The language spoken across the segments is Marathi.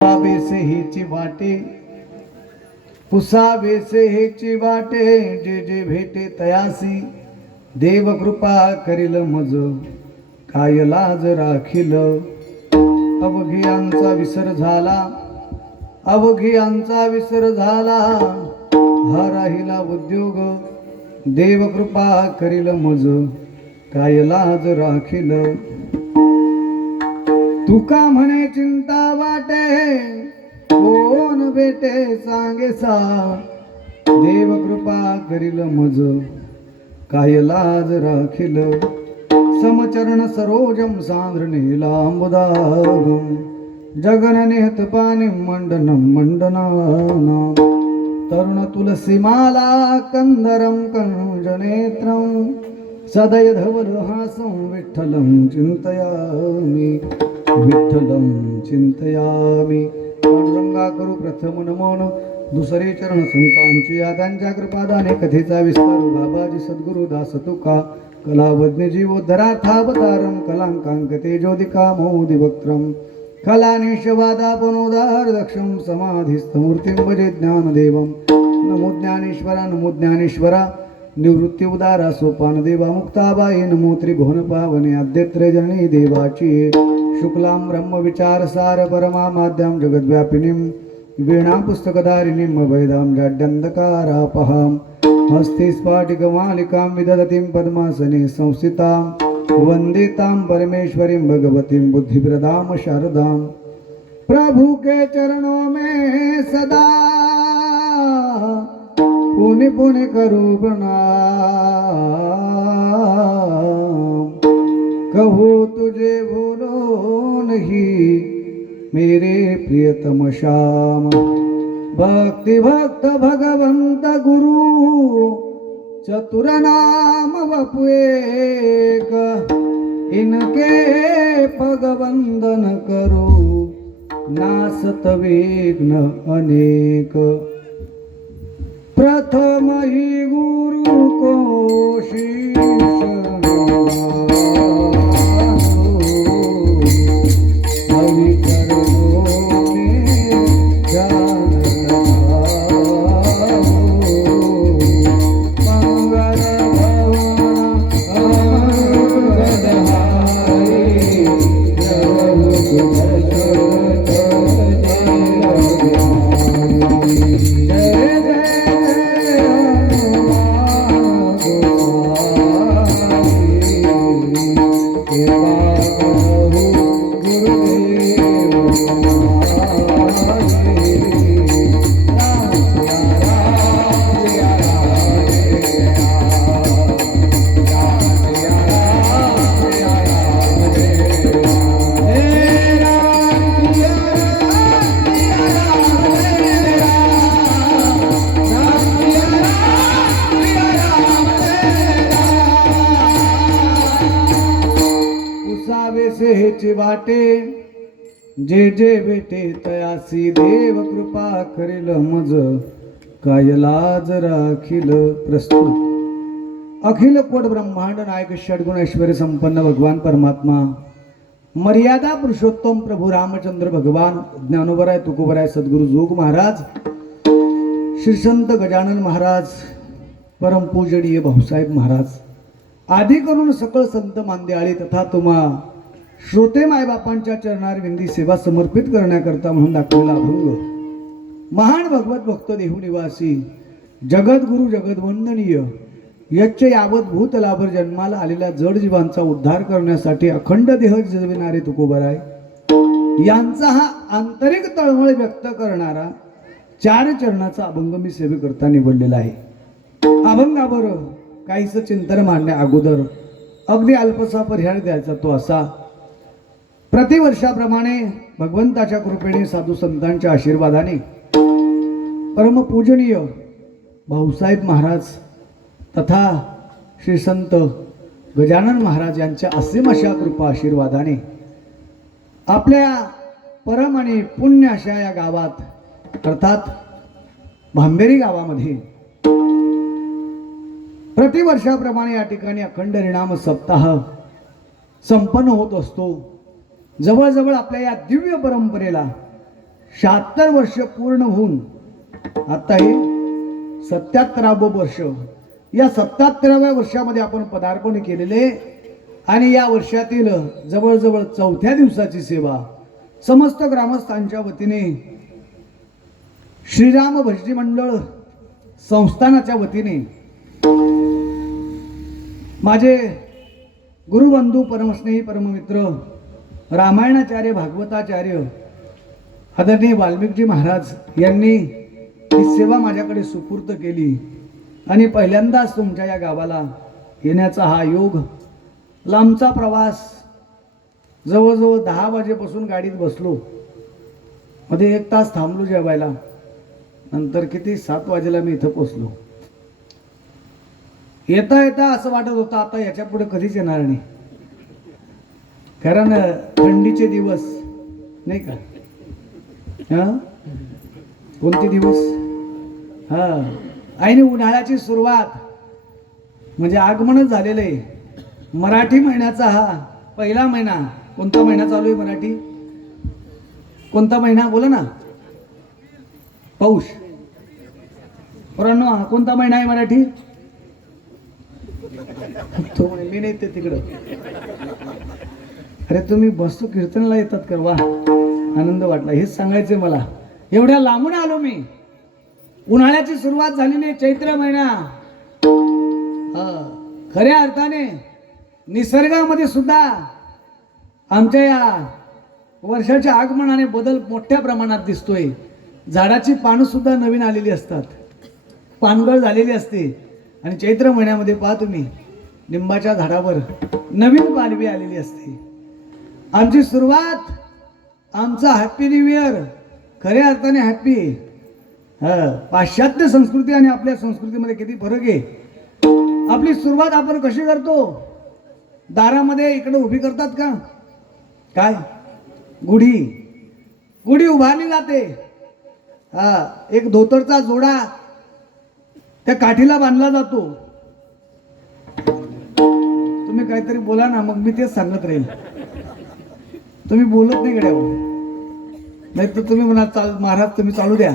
पुसावेसे हेची वाटे, पुसावेसे हेची वाटे, जे जे भेटे तयासी देव कृपा करील मज, काय लाज राखील. अवघियांचा विसर झाला, अवघियांचा विसर झाला, हा राहिला उद्योग, देव कृपा करील मज, काय लाज राखील. तुका म्हणे चिंता वाटे, कोण भेटे सांगेसा, देव कृपा करील मज, काय लाज राखील. समचरण सरोजम सांद्रनीलांबुदागम, जगन निहत पाणी मंडनम मंडनानाम. तरुण तुलसीमाला कंदरम कंजनेत्रम, सदय धवल हासं विठ्ठलं चिंतयामि, विठ्ठलं चिंतयामि. पांडुरंगा करू प्रथम नमन, दुसरे चरण संतांची या त्यांच्या कृपादाने कथेचा विस्तार. बाबाजी सद्गुरु दास तुका, कलावज्ञ जीवोद्धरार्थावतारम, कलांकांकते ज्योतिका मोदी वक्त्रम, कलानिशवादापनोदार दक्षम, समाधिस्थमूर्तिं भजे ज्ञानदेवम. नमो ज्ञानेश्वरा, नमो ज्ञानेश्वरा, निवृत्ती उदारा सोपान देवा, मुक्ताबाई नमो त्रिभुवन पावने, अद्यत्रे जननी देवाची. शुक्लां ब्रह्म विचार सार परमा माद्यां, जगद्व्यापिनीं वीणा पुस्तकधारिणीं, अभयदां जाड्यन्धकारापहां, हस्ते स्फाटिकमालिकां विदधतीं पद्मासने संस्थितां, वन्दे तां परमेश्वरीं भगवतीं बुद्धिप्रदां शारदां. प्रभु के चरणों में सदा पुण्य पुण्य करो प्रणाम, कहूँ तुझे भूलो नहीं मेरे प्रियतम श्याम. भक्ति भक्त भगवंत गुरु, चतुर नाम वपु एक, इनके पग वंदन करो, नासत विघ्न अनेक. प्रथम ही गुरु को शीश नवाओ, हरि चरणों में ध्यान लगाओ. मंगल भवन मंगलहारी, प्रभु दशरथ हेचे वाटे, जे जे भेटे तयासी देव कृपा करील मज, काय लाज राखील. प्रस्तुत अखिल कोट ब्रह्मांड नायक षडगुण ऐश्वर्य संपन्न भगवान परमात्मा, मर्यादा पुरुषोत्तम प्रभू रामचंद्र भगवान, ज्ञानोबराय तुकोबराय सद्गुरु जोग महाराज, श्री संत गजानन महाराज, परम पूजनीय भाऊसाहेब महाराज आदी करून सकळ संत मांद्याळी तथा तुम्हा श्रोते मायबापांच्या चरणार विंदी सेवा समर्पित करण्याकरता म्हणून दाखवलेला अभंग. महान भगवत भक्त देहू निवासी, जगद्गुरु जगद्वंदनीय, यच्च यावत भूतलाभर जन्माला आलेल्या जड जीवांचा उद्धार करण्यासाठी अखंड देह जगविणारे तुकोबराय यांचा हा आंतरिक तळमळ व्यक्त करणारा 4 चरणाचा अभंग मी सेवेकरता निवडलेला आहे. अभंगावर काहीच चिंतन मांडण्या अगोदर अगदी अल्पसा पर्याय द्यायचा तो असा. प्रतिवर्षाप्रमाणे भगवंताच्या कृपेने साधू संतांच्या आशीर्वादाने परमपूजनीय भाऊसाहेब महाराज तथा श्री संत गजानन महाराज यांच्या असीम अशा कृपा आशीर्वादाने आपल्या परम आणि पुण्य अशा या गावात अर्थात भांबेरी गावामध्ये प्रतिवर्षाप्रमाणे या ठिकाणी अखंड हरिनाम सप्ताह संपन्न होत असतो. जवळजवळ आपल्या या दिव्य परंपरेला 76 वर्ष पूर्ण होऊन आता हे 77वं वर्ष. या 77व्या वर्षामध्ये आपण पदार्पण केलेले आणि या वर्षातील जवळजवळ 4थ्या दिवसाची सेवा समस्त ग्रामस्थांच्या वतीने श्रीराम भजनी मंडळ संस्थानाच्या वतीने माझे गुरुबंधू परमस्नेही परममित्र रामायणाचार्य भागवताचार्य आदरणीय वाल्मिकजी महाराज यांनी ही सेवा माझ्याकडे सुपूर्द केली आणि पहिल्यांदाच तुमच्या या गावाला येण्याचा हा योग. लांबचा प्रवास, जवळजवळ 10 वाजेपासून गाडीत बसलो, मध्ये 1 तास थांबलो जेवायला, नंतर किती 7 वाजेला मी इथं पोचलो. येता येता असं वाटत होतं आता याच्या पुढे कधीच येणार नाही, कारण थंडीचे दिवस नाही का. कोणते दिवस? आणि उन्हाळ्याची सुरुवात म्हणजे आगमनच झालेलं आहे. मराठी महिन्याचा हा पहिला महिना. कोणता महिना चालू आहे मराठी? कोणता महिना बोला ना? पौष. पोरांनो, कोणता महिना आहे मराठी? तो मी नाही ते तिकडं. अरे तुम्ही बसतो कीर्तनला येतात कर, वा आनंद वाटला. हेच सांगायचंय मला. एवढ्या लांबून आलो मी. उन्हाळ्याची सुरुवात झालेली, चैत्र महिना. खऱ्या अर्थाने निसर्गामध्ये सुद्धा आमच्या या वर्षाच्या आगमनाने बदल मोठ्या प्रमाणात दिसतोय. झाडाची पानं सुद्धा नवीन आलेली असतात, पानगळ झालेली असते. आणि चैत्र महिन्यामध्ये पहा तुम्ही, लिंबाच्या झाडावर नवीन पालवी आलेली असते. आमची सुरुवात, आमचा हॅपी न्यू इयर खऱ्या अर्थाने हॅपी. पाश्चात्य संस्कृती आणि आपल्या संस्कृतीमध्ये किती फरक आहे. आपली सुरुवात आपण कशी करतो? दारामध्ये इकडे उभी करतात का? काय? गुढी. गुढी उभारली जाते. एक धोतरचा जोडा त्या काठीला बांधला जातो. तुम्ही काहीतरी बोला ना, मग मी तेच सांगत राहील. तुम्ही बोलत नाही गड्यावर, नाही तर तुम्ही म्हणा चाल महाराज तुम्ही चालू द्या.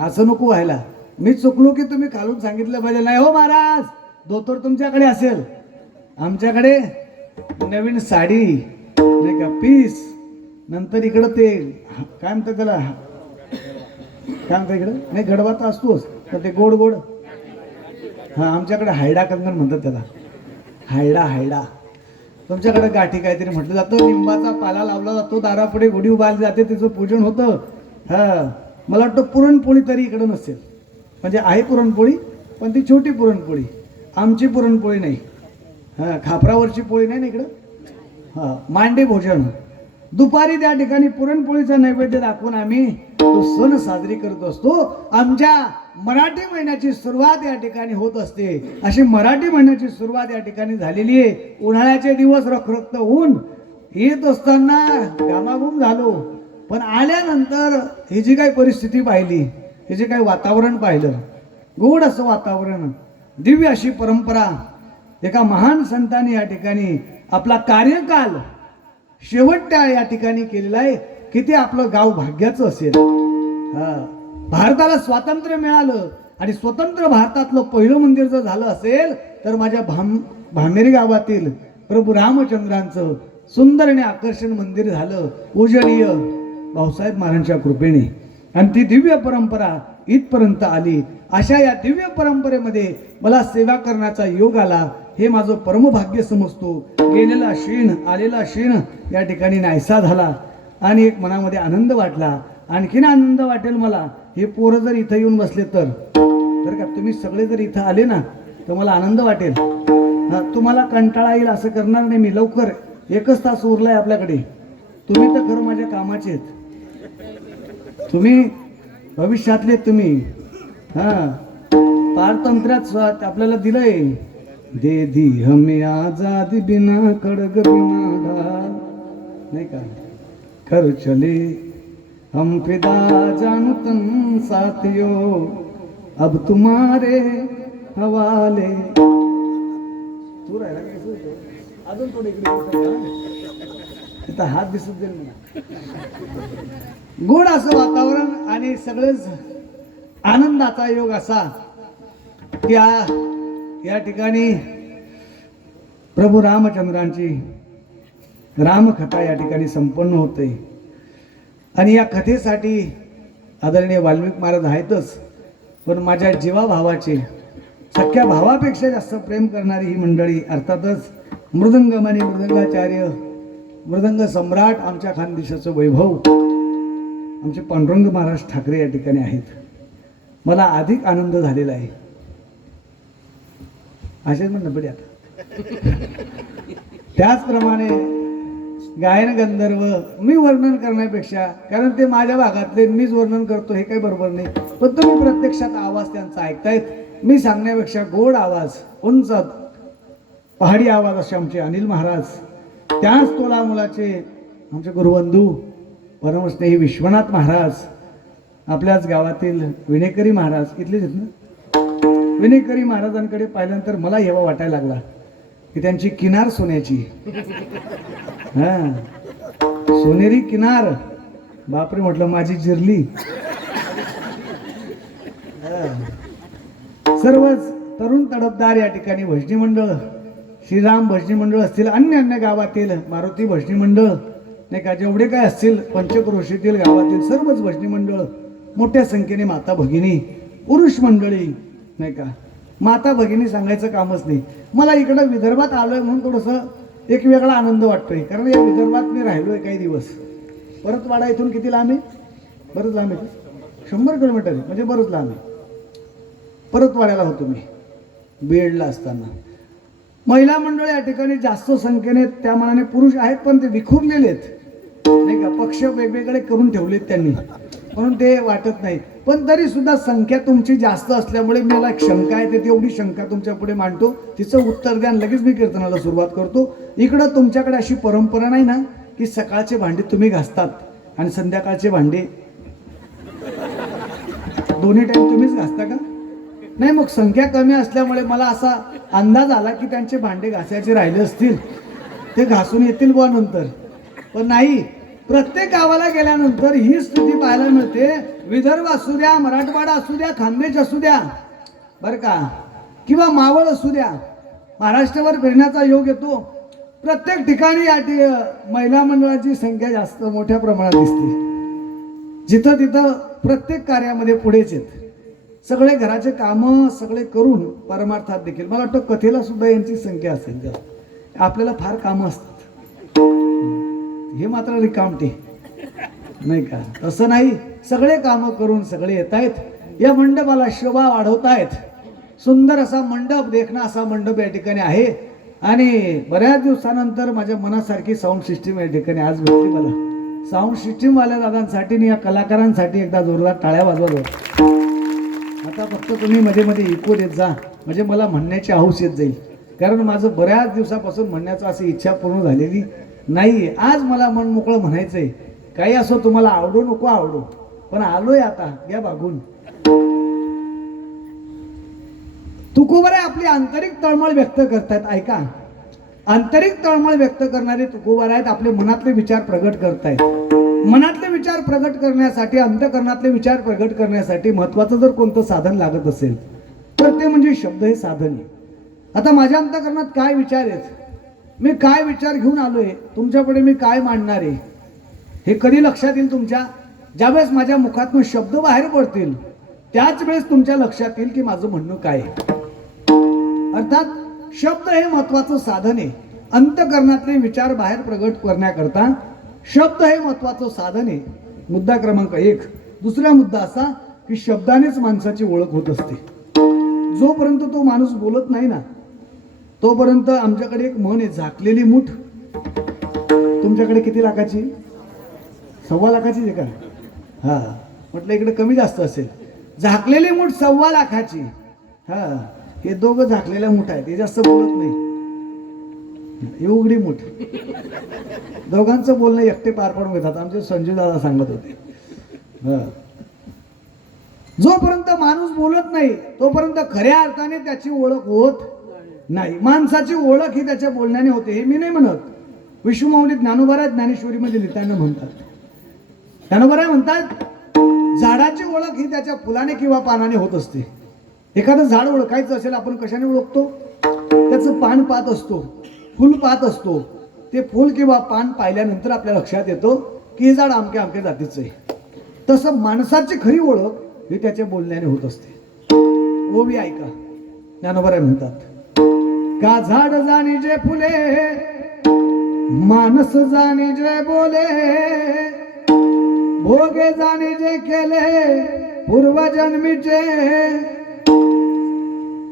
असं नको व्हायला. मी चुकलो की तुम्ही खालून सांगितलं पाहिजे, नाही हो महाराज धोतर तुमच्याकडे असेल, आमच्याकडे नवीन साडी नाही का, पीस. नंतर इकडं ते काय म्हणतात त्याला, काय म्हणतात इकडं, नाही गडवा तर असतोच, तर ते गोड गोड. आमच्याकडे हायडा कंगन म्हणतात त्याला, हायडा. तुमच्याकडे गाठी काहीतरी म्हटलं जातं. लिंबाचा पाला लावला जातो, दारापुढे गुढी उभारली जाते, त्याचं पूजन होतं. मला वाटतं पुरणपोळी तरी इकडं नसेल, म्हणजे आहे पुरणपोळी पण ती छोटी पुरणपोळी. आमची पुरणपोळी नाही, खापरावरची पोळी नाही ना इकडं. मांडे भोजन दुपारी त्या ठिकाणी पुरणपोळीचा नैवेद्य दाखवून आम्ही तो सण साजरी करत असतो. आमच्या मराठी महिन्याची सुरुवात या ठिकाणी होत असते. अशी मराठी महिन्याची सुरुवात या ठिकाणी झालेली आहे. उन्हाळ्याचे दिवस रखरखत ऊन येत असताना घामाघूम झालो, पण आल्यानंतर ही जी काही परिस्थिती पाहिली, हे जे काही वातावरण पाहिलं, गोड असं वातावरण, दिव्य अशी परंपरा, एका महान संतांनी या ठिकाणी आपला कार्यकाल शेवटच्या या ठिकाणी केलेला आहे. किती आपलं गाव भाग्याचं असेल. भारताला स्वातंत्र्य मिळालं आणि स्वतंत्र भारतातलं पहिलं मंदिर जर झालं असेल तर माझ्या भामेरी गावातील प्रभू रामचंद्रांचं सुंदर आणि आकर्षण मंदिर झालं, पूजनीय भाऊसाहेब महाराजांच्या कृपेने. आणि ती दिव्य परंपरा इथपर्यंत आली. अशा या दिव्य परंपरेमध्ये मला सेवा करण्याचा योग आला, हे माझं परमभाग्य समजतो. गेलेला क्षीण आलेला क्षीण या ठिकाणी नाहीसा झाला आणि एक मनामध्ये आनंद वाटला. आणखीन आनंद वाटेल मला, हे पोरं जर इथं येऊन बसले तर का तुम्ही सगळे जर इथं आले ना तर मला आनंद वाटेल. तुम्हाला कंटाळा येईल असं करणार नाही मी. लवकर 1च तास उरलाय आपल्याकडे. तुम्ही तर खरं माझ्या कामाचे आहेत. तुम्ही भविष्यातले तुम्ही. पारतंत्र्यात आपल्याला दिलंय, दे दी हमें आजादी बिना खड़ग बिना ढाल, नहीं का, कर चले हम फिदा जान तन साथियों अब तुम्हारे हवाले. तू राहिला अजून थोडे इकडे तिथं हात दिसत जाईल मला. गोड असं वातावरण आणि सगळेच आनंदाचा योग असा की या ठिकाणी प्रभू रामचंद्रांची रामकथा या ठिकाणी संपन्न होते. आणि या कथेसाठी आदरणीय वाल्मिक महाराज आहेतच, पण माझ्या जीवाभावाचे सख्या भावापेक्षा जास्त प्रेम करणारी ही मंडळी, अर्थातच मृदंगम आणि मृदंगाचार्य, मृदंग सम्राट आमच्या खानदेशाचं वैभव आमचे पांडुरंग महाराज ठाकरे या ठिकाणी आहेत. मला अधिक आनंद झालेला आहे. असेच म्हणणं पडे आता. त्याचप्रमाणे गायन गंधर्व मी वर्णन करण्यापेक्षा, कारण ते माझ्या भागातले, मीच वर्णन करतो हे काही बरोबर नाही, पण तुम्ही प्रत्यक्षात आवाज त्यांचा ऐकतायत. मी सांगण्यापेक्षा गोड आवाज, उंच पहाडी आवाज असे आमचे अनिल महाराज, त्याच तोला मुलाचे आमचे गुरुबंधू परमस्नेही विश्वनाथ महाराज, आपल्याच गावातील विनेकरी महाराज, इथलेच आहेत ना. विनेकरी महाराजांकडे पाहिल्यानंतर मला हेवा वाटायला लागला की त्यांची किनार सोन्याची, हा सोनेरी किनार. बापरे म्हटलं माझी जिरली. सर्वच तरुण तडफदार या ठिकाणी भजनी मंडळ, श्रीराम भजनी मंडळ असतील, अन्य गावातील मारुती भजनी मंडळ नाही का, जेवढे काय असतील पंचक्रोशीतील गावातील सर्वच भजनी मंडळ, मोठ्या संख्येने माता भगिनी, पुरुष मंडळी नाही का. माता भगिनी सांगायचं कामच नाही. मला इकडं विदर्भात आलोय म्हणून थोडंसं एक वेगळा आनंद वाटतोय, कारण या विदर्भात मी राहिलोय काही दिवस. परतवाडा इथून किती लांब आहे? बरंच लांब आहे, 100 किलोमीटर म्हणजे बरंच लांब आहे. परतवाड्याला होतो मी बीएडला असताना. महिला मंडळ या ठिकाणी जास्त संख्येने, त्या मनाने पुरुष आहेत पण ते विखुरलेले आहेत नाही का, पक्ष वेगवेगळे करून ठेवलेत त्यांनी, म्हणून ते वाटत नाही. पण तरी सुद्धा संख्या तुमची जास्त असल्यामुळे मला एक शंका आहे, तेवढी शंका तुमच्या पुढे मांडतो, तिचं उत्तर द्या. लगेच मी कीर्तनाला सुरुवात करतो. इकडं तुमच्याकडे अशी परंपरा नाही ना की सकाळचे भांडे तुम्ही घासतात आणि संध्याकाळचे भांडे दोन्ही टाइम तुम्हीच घासता का? नाही, मग संख्या कमी असल्यामुळे मला असा अंदाज आला की त्यांचे भांडे घासायचे राहिले असतील, ते घासून येतील बुवा नंतर. पण नाही, प्रत्येक गावाला गेल्यानंतर ही स्थिती पाहायला मिळते. विदर्भ असू द्या, मराठवाडा असू द्या, खानदेश असू द्या बरं का, किंवा मावळ असू द्या, महाराष्ट्रावर फिरण्याचा योग येतो. प्रत्येक ठिकाणी या महिला मंडळाची संख्या जास्त मोठ्या प्रमाणात दिसते. जिथं तिथं प्रत्येक कार्यामध्ये पुढेच आहेत. सगळे घराचे कामं सगळे करून परमार्थात देखील मला वाटतं कथेला सुद्धा यांची संख्या असेल जास्त. आपल्याला फार कामं असतात, हे मात्र रिकामटे नाही का. तसं नाही, सगळे कामं करून सगळे येत आहेत. या मंडपाला शोभा वाढवतायत. सुंदर असा मंडप, देखणा असा मंडप या ठिकाणी आहे. आणि बऱ्याच दिवसानंतर माझ्या मनासारखी साऊंड सिस्टीम या ठिकाणी आज भेटली मला. साऊंड सिस्टीम वाल्या दादांसाठी आणि या कलाकारांसाठी एकदा जोरदार टाळ्या वाजवा. आता फक्त तुम्ही मध्ये मध्ये इको देत जा, म्हणजे मला म्हणण्याची हौस येत जाईल, कारण माझं बऱ्याच दिवसापासून म्हणण्याचं अशी इच्छा पूर्ण झालेली नाही. आज मला मन मोकळं म्हणायचंय. काही असो, तुम्हाला आवडो नको आवडो, पण आलोय आता, घ्या बागून. तुकोबारे आपली आंतरिक तळमळ व्यक्त करतायत. ऐका, आंतरिक तळमळ व्यक्त करणारे तुकोबार आहेत. आपले मनातले विचार प्रगट करतायत. मनातले विचार प्रगट करण्यासाठी, अंतःकरणातले विचार प्रगट करण्यासाठी महत्वाचं जर कोणतं साधन लागत असेल तर ते म्हणजे शब्द हे साधन आहे. आता माझ्या अंतःकरणात काय विचार आहेत, मी काय विचार घेऊन आलोय, तुमच्यापुढे मी काय मांडणार आहे, हे कधी लक्षात येईल तुमच्या? ज्यावेळेस माझ्या मुखातून शब्द बाहेर पडतील त्याच वेळेस तुमच्या लक्षात येईल की माझं म्हणणं काय आहे. अर्थात शब्द हे महत्वाचं साधन आहे. अंतःकरणातले विचार बाहेर प्रगट करण्याकरता शब्द हे महत्वाचं साधन आहे. मुद्दा क्रमांक 1. दुसरा मुद्दा असा की शब्दानेच माणसाची ओळख होत असते. जोपर्यंत तो माणूस बोलत नाही ना तोपर्यंत, आमच्याकडे एक म्हण आहे, झाकलेली मूठ. तुमच्याकडे किती लाखाची? 1.25 लाखाची आहे का? हा, म्हटलं इकडे कमी जास्त असेल. झाकलेली मूठ 1.25 लाखाची. हा, हे दोघं झाकलेल्या मूठ आहेत, हे जास्त बोलत नाही. एवढी मूठ, दोघांचं बोलणं एकटे पार पाडून घेतात. आमचे संजय दादा सांगत होते. जोपर्यंत माणूस बोलत नाही तोपर्यंत खऱ्या अर्थाने त्याची ओळख होत नाही. माणसाची ओळख ही त्याच्या बोलण्याने होते, हे मी नाही म्हणत. विश्वमाऊली ज्ञानोबा ज्ञानेश्वरीमध्ये लिहिताना म्हणतात, ज्ञानोबा म्हणतात, झाडाची ओळख ही त्याच्या फुलाने किंवा पानाने होत असते. एखादं झाड ओळखायचं असेल आपण कशाने ओळखतो? त्याचं पान पाहत असतो, फुल पाहत असतो. ते फुल किंवा पान पाहिल्यानंतर आपल्या लक्षात येतो की हे झाड अमक्या अमक्या जातीचं आहे. तसं माणसाची खरी ओळख ही त्याच्या बोलण्याने होत असते. ओवी ऐका, ज्ञानोबा म्हणतात, का झाड जाणे जे फुले, माणस जाणे जे बोले, भोगे जाणे जे केले पूर्वजन्मीचे.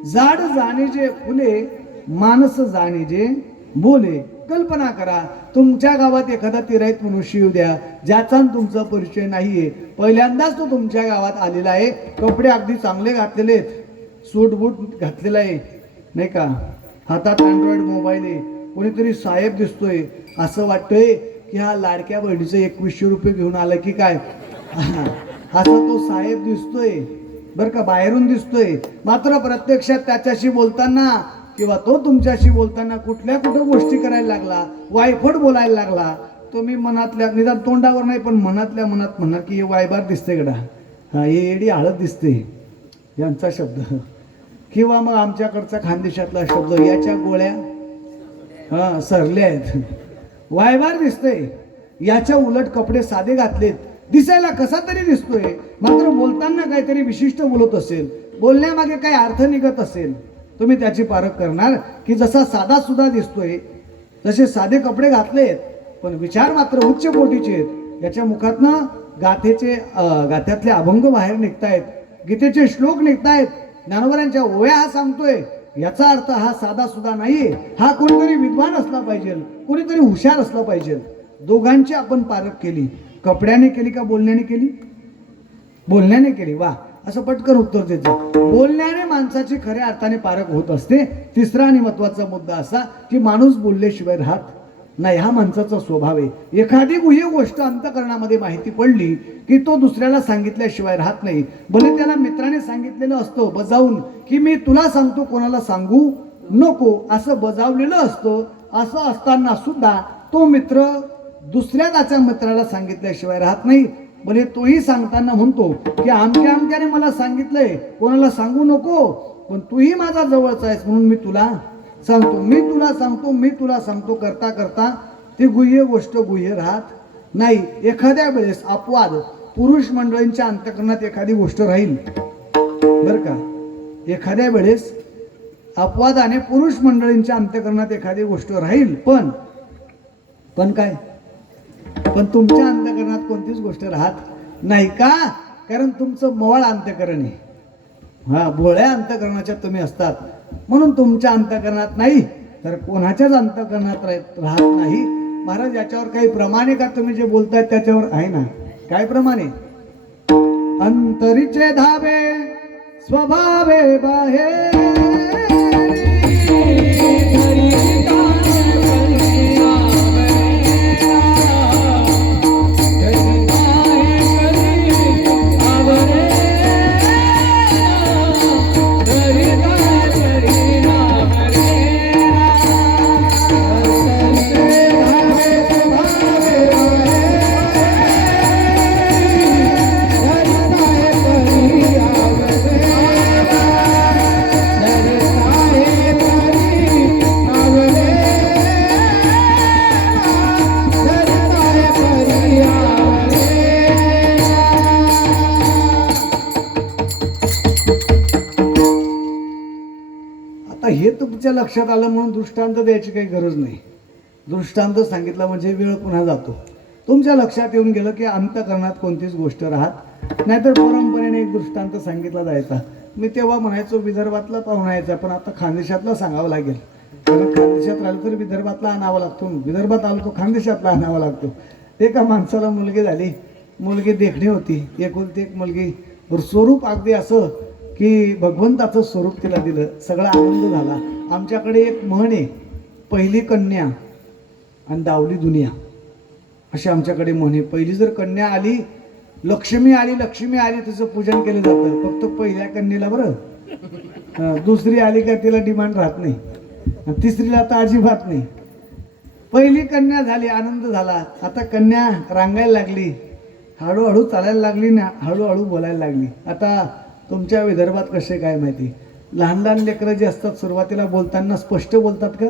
झाड जाणे जे फुले, माणस जाणे जे बोले. कल्पना करा, तुमच्या गावात एखादा तिराईत मनुष्य येऊ द्या, ज्याचा तुमचा परिचय नाहीये, पहिल्यांदाच तो तुमच्या गावात आलेला आहे, कपडे अगदी चांगले घातलेले आहेत, सूट बूट घातलेला आहे नाही का, हातात अँड्रॉइड मोबाईल आहे, कोणीतरी साहेब दिसतोय, असं वाटतंय की हा लाडक्या बहिणीचं 2100 रुपये घेऊन आला की काय, असा तो साहेब दिसतोय बरं का, बाहेरून दिसतोय. मात्र प्रत्यक्षात त्याच्याशी बोलताना किंवा तो तुमच्याशी बोलताना कुठल्या गोष्टी करायला लागला, वायफट बोलायला लागला, तुम्ही मनातल्या, निदान तोंडावर नाही पण मनातल्या मनात म्हणणार की हे वायबार दिसते गडा, हा हे एडी हळद दिसते, यांचा शब्द. किंवा मग आमच्याकडचा खानदेशातला शब्द, याच्या गोळ्या हा सरल्या आहेत, वायबार दिसतंय. याच्या उलट कपडे साधे घातलेत, दिसायला कसा तरी दिसतोय, मात्र बोलताना काहीतरी विशिष्ट बोलत असेल, बोलण्यामागे काही अर्थ निघत असेल. तुम्ही त्याची पारख करणार की जसा साधा सुद्धा दिसतोय, जसे साधे कपडे घातलेत पण विचार मात्र उच्च कोटीचे आहेत. याच्या मुखातनं गाथ्यातले अभंग बाहेर निघतायत, गीतेचे श्लोक निघतायत, ज्ञानोबांच्या ओव्या हा सांगतोय. याचा अर्थ हा साधा सुद्धा नाहीये, हा कोणीतरी विद्वान असला पाहिजे, कोणीतरी हुशार असला पाहिजे. दोघांची आपण पारख केली, कपड्याने केली का बोलण्याने केली? बोलण्याने केली. वा, असं पटकन उत्तर द्यायचं. बोलण्याने माणसाची खऱ्या अर्थाने पारख होत असते. तिसरा आणि महत्वाचा मुद्दा असा की माणूस बोलल्याशिवाय राहत नाही, हा माणसाचा स्वभाव आहे. एखादी गुह्य गोष्ट अंतःकरणामध्ये माहिती पडली की तो दुसऱ्याला सांगितल्याशिवाय राहत नाही. भले त्याला मित्राने सांगितलेलं असतं बजावून की मी तुला सांगतो, कोणाला सांगू नको, असं बजावलेलं असतं. असं असताना सुद्धा तो मित्र दुसऱ्या त्याच्या मित्राला सांगितल्याशिवाय राहत नाही. भले तोही सांगताना म्हणतो की आमक्या आमक्याने मला सांगितलंय, कोणाला सांगू नको, पण तूही माझा जवळचा आहेस म्हणून मी तुला सांगतो, मी तुला सांगतो, मी तुला सांगतो करता करता ती गुह्य गोष्ट गुह्य राहत नाही. एखाद्या वेळेस अपवाद, पुरुष मंडळींच्या अंतःकरणात एखादी गोष्ट राहील बरं का, एखाद्या वेळेस अपवादाने पुरुष मंडळींच्या अंतःकरणात एखादी गोष्ट राहील, पण काय, पण तुमच्या अंतःकरणात कोणतीच गोष्ट राहत नाही. का? कारण तुमचं मवाळ अंतःकरण आहे, हा भोळ्या अंतःकरणाच्या तुम्ही असतात, म्हणून तुमच्या अंतःकरणात नाही तर कोणाच्याच अंतःकरणात राहत नाही. महाराज, याच्यावर काही प्रमाण आहे का? तुम्ही जे बोलताय त्याच्यावर आहे ना, काय प्रमाण आहे? अंतरीचे धावे स्वभावे बाहेर, हे तुमच्या लक्षात आलं म्हणून दृष्टांत द्यायची काही गरज नाही. दृष्टांत सांगितला म्हणजे वेळ पुन्हा जातो. तुमच्या लक्षात येऊन गेलं की अंतःकरणात कोणतीच गोष्ट राहत नाहीतर परंपरेने एक दृष्टांत सांगितला जायचा. मी तेव्हा म्हणायचो विदर्भातला पाहुणा यायचा, पण आता खानदेशातला सांगावं लागेल, कारण खानदेशात राहिलं तर विदर्भातला आणावा लागतो, विदर्भात आलो तो खानदेशातला आणावा लागतो. एका माणसाला मुलगी झाली, मुलगी देखणी होती, एकुलती एक मुलगी, स्वरूप अगदी असं की भगवंताचं स्वरूप तिला दिलं, सगळा आनंद झाला. आमच्याकडे एक म्हण आहे, पहिली कन्या आणि दावली दुनिया, अशी आमच्याकडे म्हण आहे. पहिली जर कन्या आली, लक्ष्मी आली, लक्ष्मी आली तिचं पूजन केलं जातं, फक्त पहिल्या कन्येला बरं. दुसरी आली का तिला डिमांड राहत नाही, तिसरीला तर अजिबात नाही. पहिली कन्या झाली, आनंद झाला. आता कन्या रांगायला लागली, हळूहळू चालायला लागली ना, हळूहळू बोलायला लागली. आता तुमच्या विदर्भात कसे काय माहिती, लहान लहान लेकरं जे असतात सुरुवातीला बोलताना स्पष्ट बोलतात का?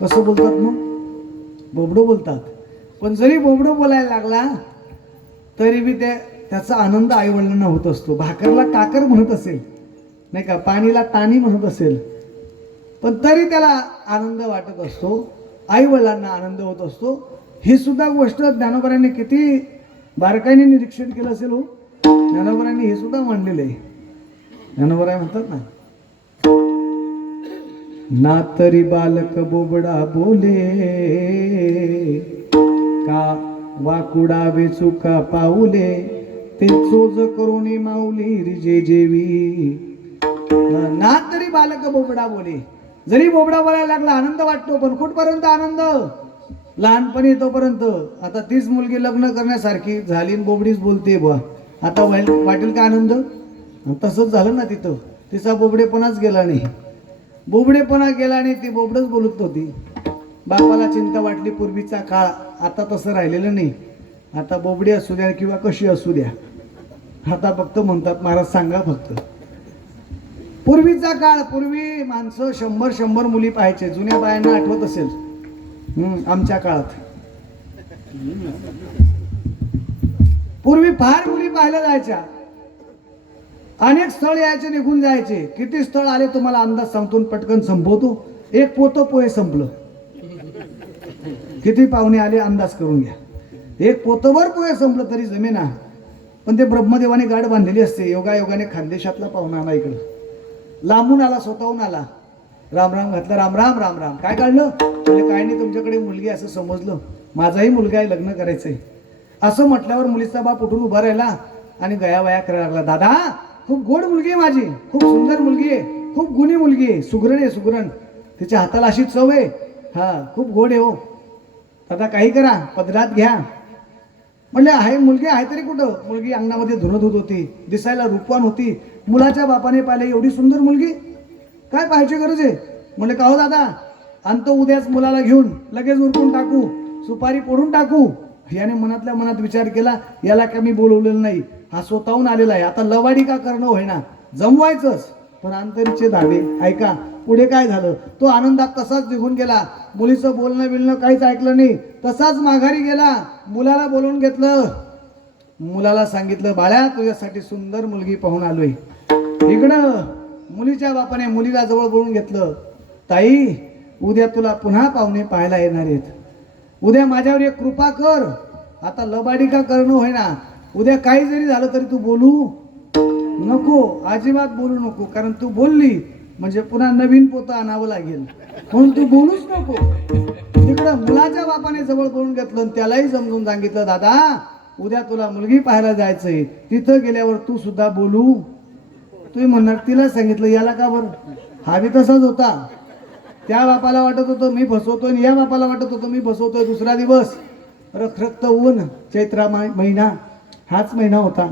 कसं बोलतात मग? बोबडं बोलतात. पण जरी बोबडं बोलायला लागला तरी बी त्याचा आनंद आईवडिलांना होत असतो. भाकरला काकर म्हणत असेल नाही का, पाणीला ताणी म्हणत असेल, पण तरी त्याला आनंद वाटत असतो, आईवडिलांना आनंद होत असतो. ही सुद्धा गोष्ट ज्ञानोबांनी किती बारकाईने निरीक्षण केलं असेल हो. ज्ञानोबांनी हे सुद्धा मांडलेलं आहे. ज्ञानोबा म्हणतात ना, ना तरी बालक बोबडा बोले, का वाकुडा वेचुका पाऊले, ते चोज करुणी माऊली रिजे जेवी. ना तरी बालक बोबडा बोले, जरी बोबडा बोलायला लागला आनंद वाटतो, पण कुठपर्यंत आनंद? लहानपणी तोपर्यंत. आता तीच मुलगी लग्न करण्यासारखी झाली, बोबडीच बोलते बुवा, आता वाटेल का आनंद? तसंच झालं ना तिथं. तिचा बोबडेपणाच गेला नाही, बोबडेपणा गेला नाही, ती बोबडच बोलत होती. बापाला चिंता वाटली, पूर्वीचा काळ. आता तसं राहिलेलं नाही. आता बोबडी असू द्या किंवा कशी असू द्या, आता फक्त म्हणतात महाराज सांगा फक्त. पूर्वीचा काळ, पूर्वी माणसं 100 मुली पाहायचे. जुन्या बायांना आठवत असेल आमच्या काळात पूर्वी फार मुली पाहायला जायच्या. अनेक स्थळ यायचे, निघून जायचे. किती स्थळ आले तुम्हाला अंदाज सांगतो, पटकन संपवतो. एक पोतं पोहे संपलं. किती पाहुणे आले अंदाज करून घ्या. एक पोतभर पोहे संपलं तरी जमेना. पण ते ब्रह्मदेवाने गाड बांधलेली असते. योगायोगाने खानदेशातला पाहुणा आला इकडं, लांबून आला, स्वतःहून आला. राम राम घातलं, राम राम राम राम. काय काढलं? म्हणजे काय नाही, तुमच्याकडे मुलगी असं समजलं, माझाही मुलगा आहे, लग्न करायचंय. असं म्हटल्यावर मुलीचा बाप उठून उभा राहिला आणि गयावया करायला लागला. दादा, खूप गोड मुलगी आहे माझी, खूप सुंदर मुलगी आहे, खूप गुणी मुलगी आहे, सुगरण आहे, सुगरण. तिच्या हाताला अशी चव आहे, हा खूप गोड आहे हो. दादा काही करा, पदरात घ्या. म्हणले आहे मुलगी आहे तरी कुठं? मुलगी अंगणामध्ये धुणं धुत होती, दिसायला रूपवान होती. मुलाच्या बापाने पाहिले, एवढी सुंदर मुलगी, काय पाहायची गरज आहे? म्हणले का हो दादा, आणतो उद्याच मुलाला घेऊन, लगेच उरकून टाकू, सुपारी पोडून टाकू. याने मनातल्या मनात विचार केला, याला का मी बोलवलेलं नाही, हा स्वतःहून आलेला आहे, आता लवाडी का करणं होईना, जमवायचंच. पण अंतरीचे धाडे. ऐका पुढे काय झालं. तो आनंदात तसाच निघून गेला. मुलीचं बोलणं बिलणं काहीच ऐकलं नाही, तसाच माघारी गेला. मुलाला बोलवून घेतलं, मुलाला सांगितलं, बाळ्या तुझ्यासाठी सुंदर मुलगी पाहून आलोय. इकडं मुलीच्या बापाने मुलीला जवळ बोलून घेतलं. ताई, उद्या तुला पुन्हा पाहुणे पाहायला येणार आहेत. उद्या माझ्यावर एक कृपा कर. आता लबाडी का करणं होईना, उद्या काही जरी झालं तरी तू बोलू नको, अजिबात बोलू नको. कारण तू बोलली म्हणजे पुन्हा नवीन पोतं आणावं लागेल, म्हणून तू बोलूच नको. तिकडं मुलाच्या बापाने जवळ बोलून घेतलं आणि त्यालाही समजून सांगितलं, दादा उद्या तुला मुलगी पाहायला जायचंय, तिथं गेल्यावर तू सुद्धा बोलू. तुम्ही म्हणणार तिला सांगितलं, याला का बरं? हा बी तसाच होता. त्या बापाला वाटत होतं मी फसवतोय, या बापाला वाटत होतं मी फसवतोय. दुसरा दिवस रखरखत ऊन, चैत्रा महिना, हाच महिना होता.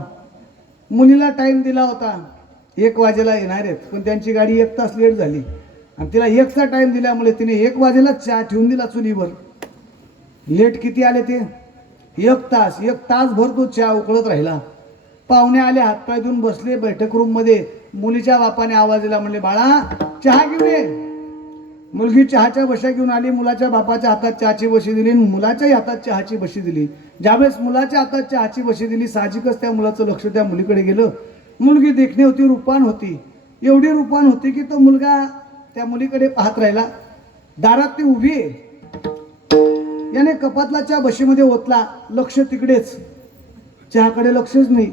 मुलीला टाइम दिला होता, 1 वाजेला येणार आहेत, पण त्यांची गाडी 1 तास लेट झाली आणि तिला 1चा टाइम दिल्यामुळे तिने 1 वाजेला चहा ठेवून दिला चुलीवर. लेट किती आले ते? 1 तास. 1 तासभर तो चहा उकळत राहिला. पाहुणे आले, हातपाय धुवून बसले बैठक रूम मध्ये. मुलीच्या बापाने आवाज दिला, म्हणले बाळा चहा घेऊन ये. मुलगी चहाच्या बशा घेऊन आली. मुलाच्या बापाच्या हातात चहाची बशी दिली, मुलाच्याही हातात चहाची बशी दिली. ज्यावेळेस मुलाच्या हातात चहाची बशी दिली, साहजिकच त्या मुलाचं लक्ष त्या मुलीकडे गेलं. मुलगी देखणी होती, रूपवान होती. एवढी रूपवान होती की तो मुलगा त्या मुलीकडे पाहत राहिला. दारात ती उभी आहे. याने कपातला चहा बशीमध्ये ओतला, लक्ष तिकडेच, चहाकडे लक्षच नाही.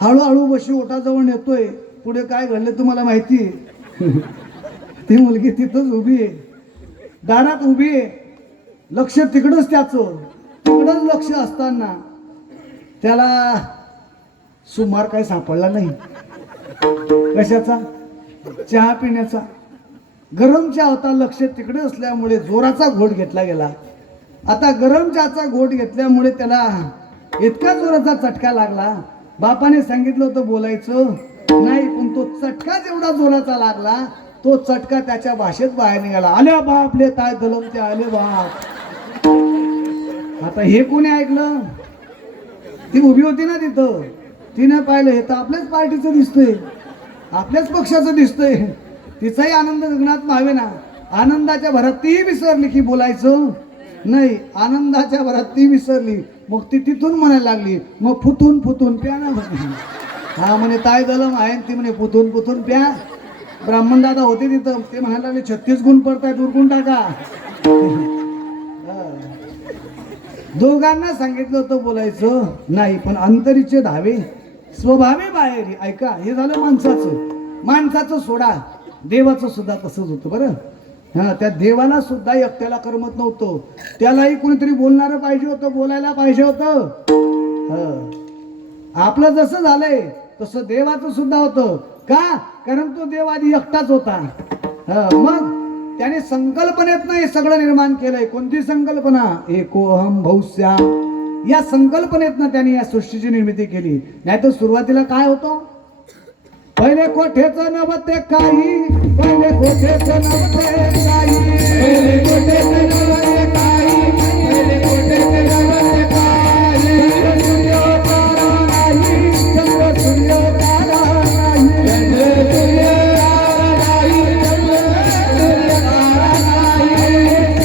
हळूहळू बशी ओटाजवळ नेतोय. पुढे काय घडलं तुम्हाला माहिती आहे? ती मुलगी तिथंच उभी आहे, दारात उभी आहे, लक्ष तिकडच त्याचं, तिकडच लक्ष असताना त्याला सुमार काय सापडला नाही. कशाचा? चहा पिण्याचा. गरम चहा होता, लक्ष तिकडे असल्यामुळे जोराचा घोट घेतला गेला. आता गरम चहाचा घोट घेतल्यामुळे त्याला इतका जोराचा चटका लागला. बापाने सांगितलं होतं बोलायचं नाही, पण तो चटका जेवढा जोराचा लागला तो चटका त्याच्या भाषेत बाहेर निघाला, आल्या बापले काय दलम ते आले बाप. आता हे कोणी ऐकलं? ती उभी होती ना तिथं, तिने पाहिलं हे तर आपल्याच पार्टीचं दिसतंय, आपल्याच पक्षाचं दिसतंय. तिचाही आनंद गगनात मावे ना. आनंदाच्या भरात ती विसरली की बोलायचं नाही, आनंदाच्या भरात ती विसरली. मग ती तिथून म्हणायला लागली, मग फुतून फुतून प्या ना. हा म्हणे ताय दलम आहे, ती म्हणे फुतून फुतून प्या. ब्राह्मण दादा होते तिथं, ते म्हणायला लागले 36 गुण पडतायत, उरकून टाका. दोघांना सांगितलं होतं बोलायचं नाही, पण अंतरीचे धावे स्वभावे बाहेर. ऐका, हे झालं माणसाचं सोडा. देवाचं सुद्धा तसंच होतं बरं. हा, त्या देवाला सुद्धा एकट्याला करमत नव्हतं, त्यालाही कोणीतरी बोलणारं पाहिजे होतं, बोलायला पाहिजे होतं. आपलं जसं झालंय तसं देवाचं सुद्धा होतं. का? कारण तो देव आधी एकटाच होता. मग त्याने संकल्पनेतनं हे सगळं निर्माण केलंय. कोणती संकल्पना? एकोहम भौस्याम. या संकल्पनेतनं त्याने या सृष्टीची निर्मिती केली. नाहीतर सुरुवातीला काय होतं? पहिले कोठेचं नव्हते काही, पहिले कोठेचं नव्हते काही, पहिले कोठेचं नव्हते काही, पहिले कोठेचं नव्हते काही. सूर्य तारा नाही, चंद्र सूर्य तारा नाही, चंद्र सूर्य तारा नाही, चंद्र सूर्य तारा नाही.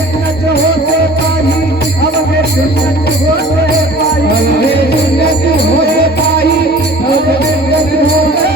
शून्याचे होते काही, अवघे शून्याचे होते काही, अवघे शून्याचे होते काही, अवघे शून्याचे होते.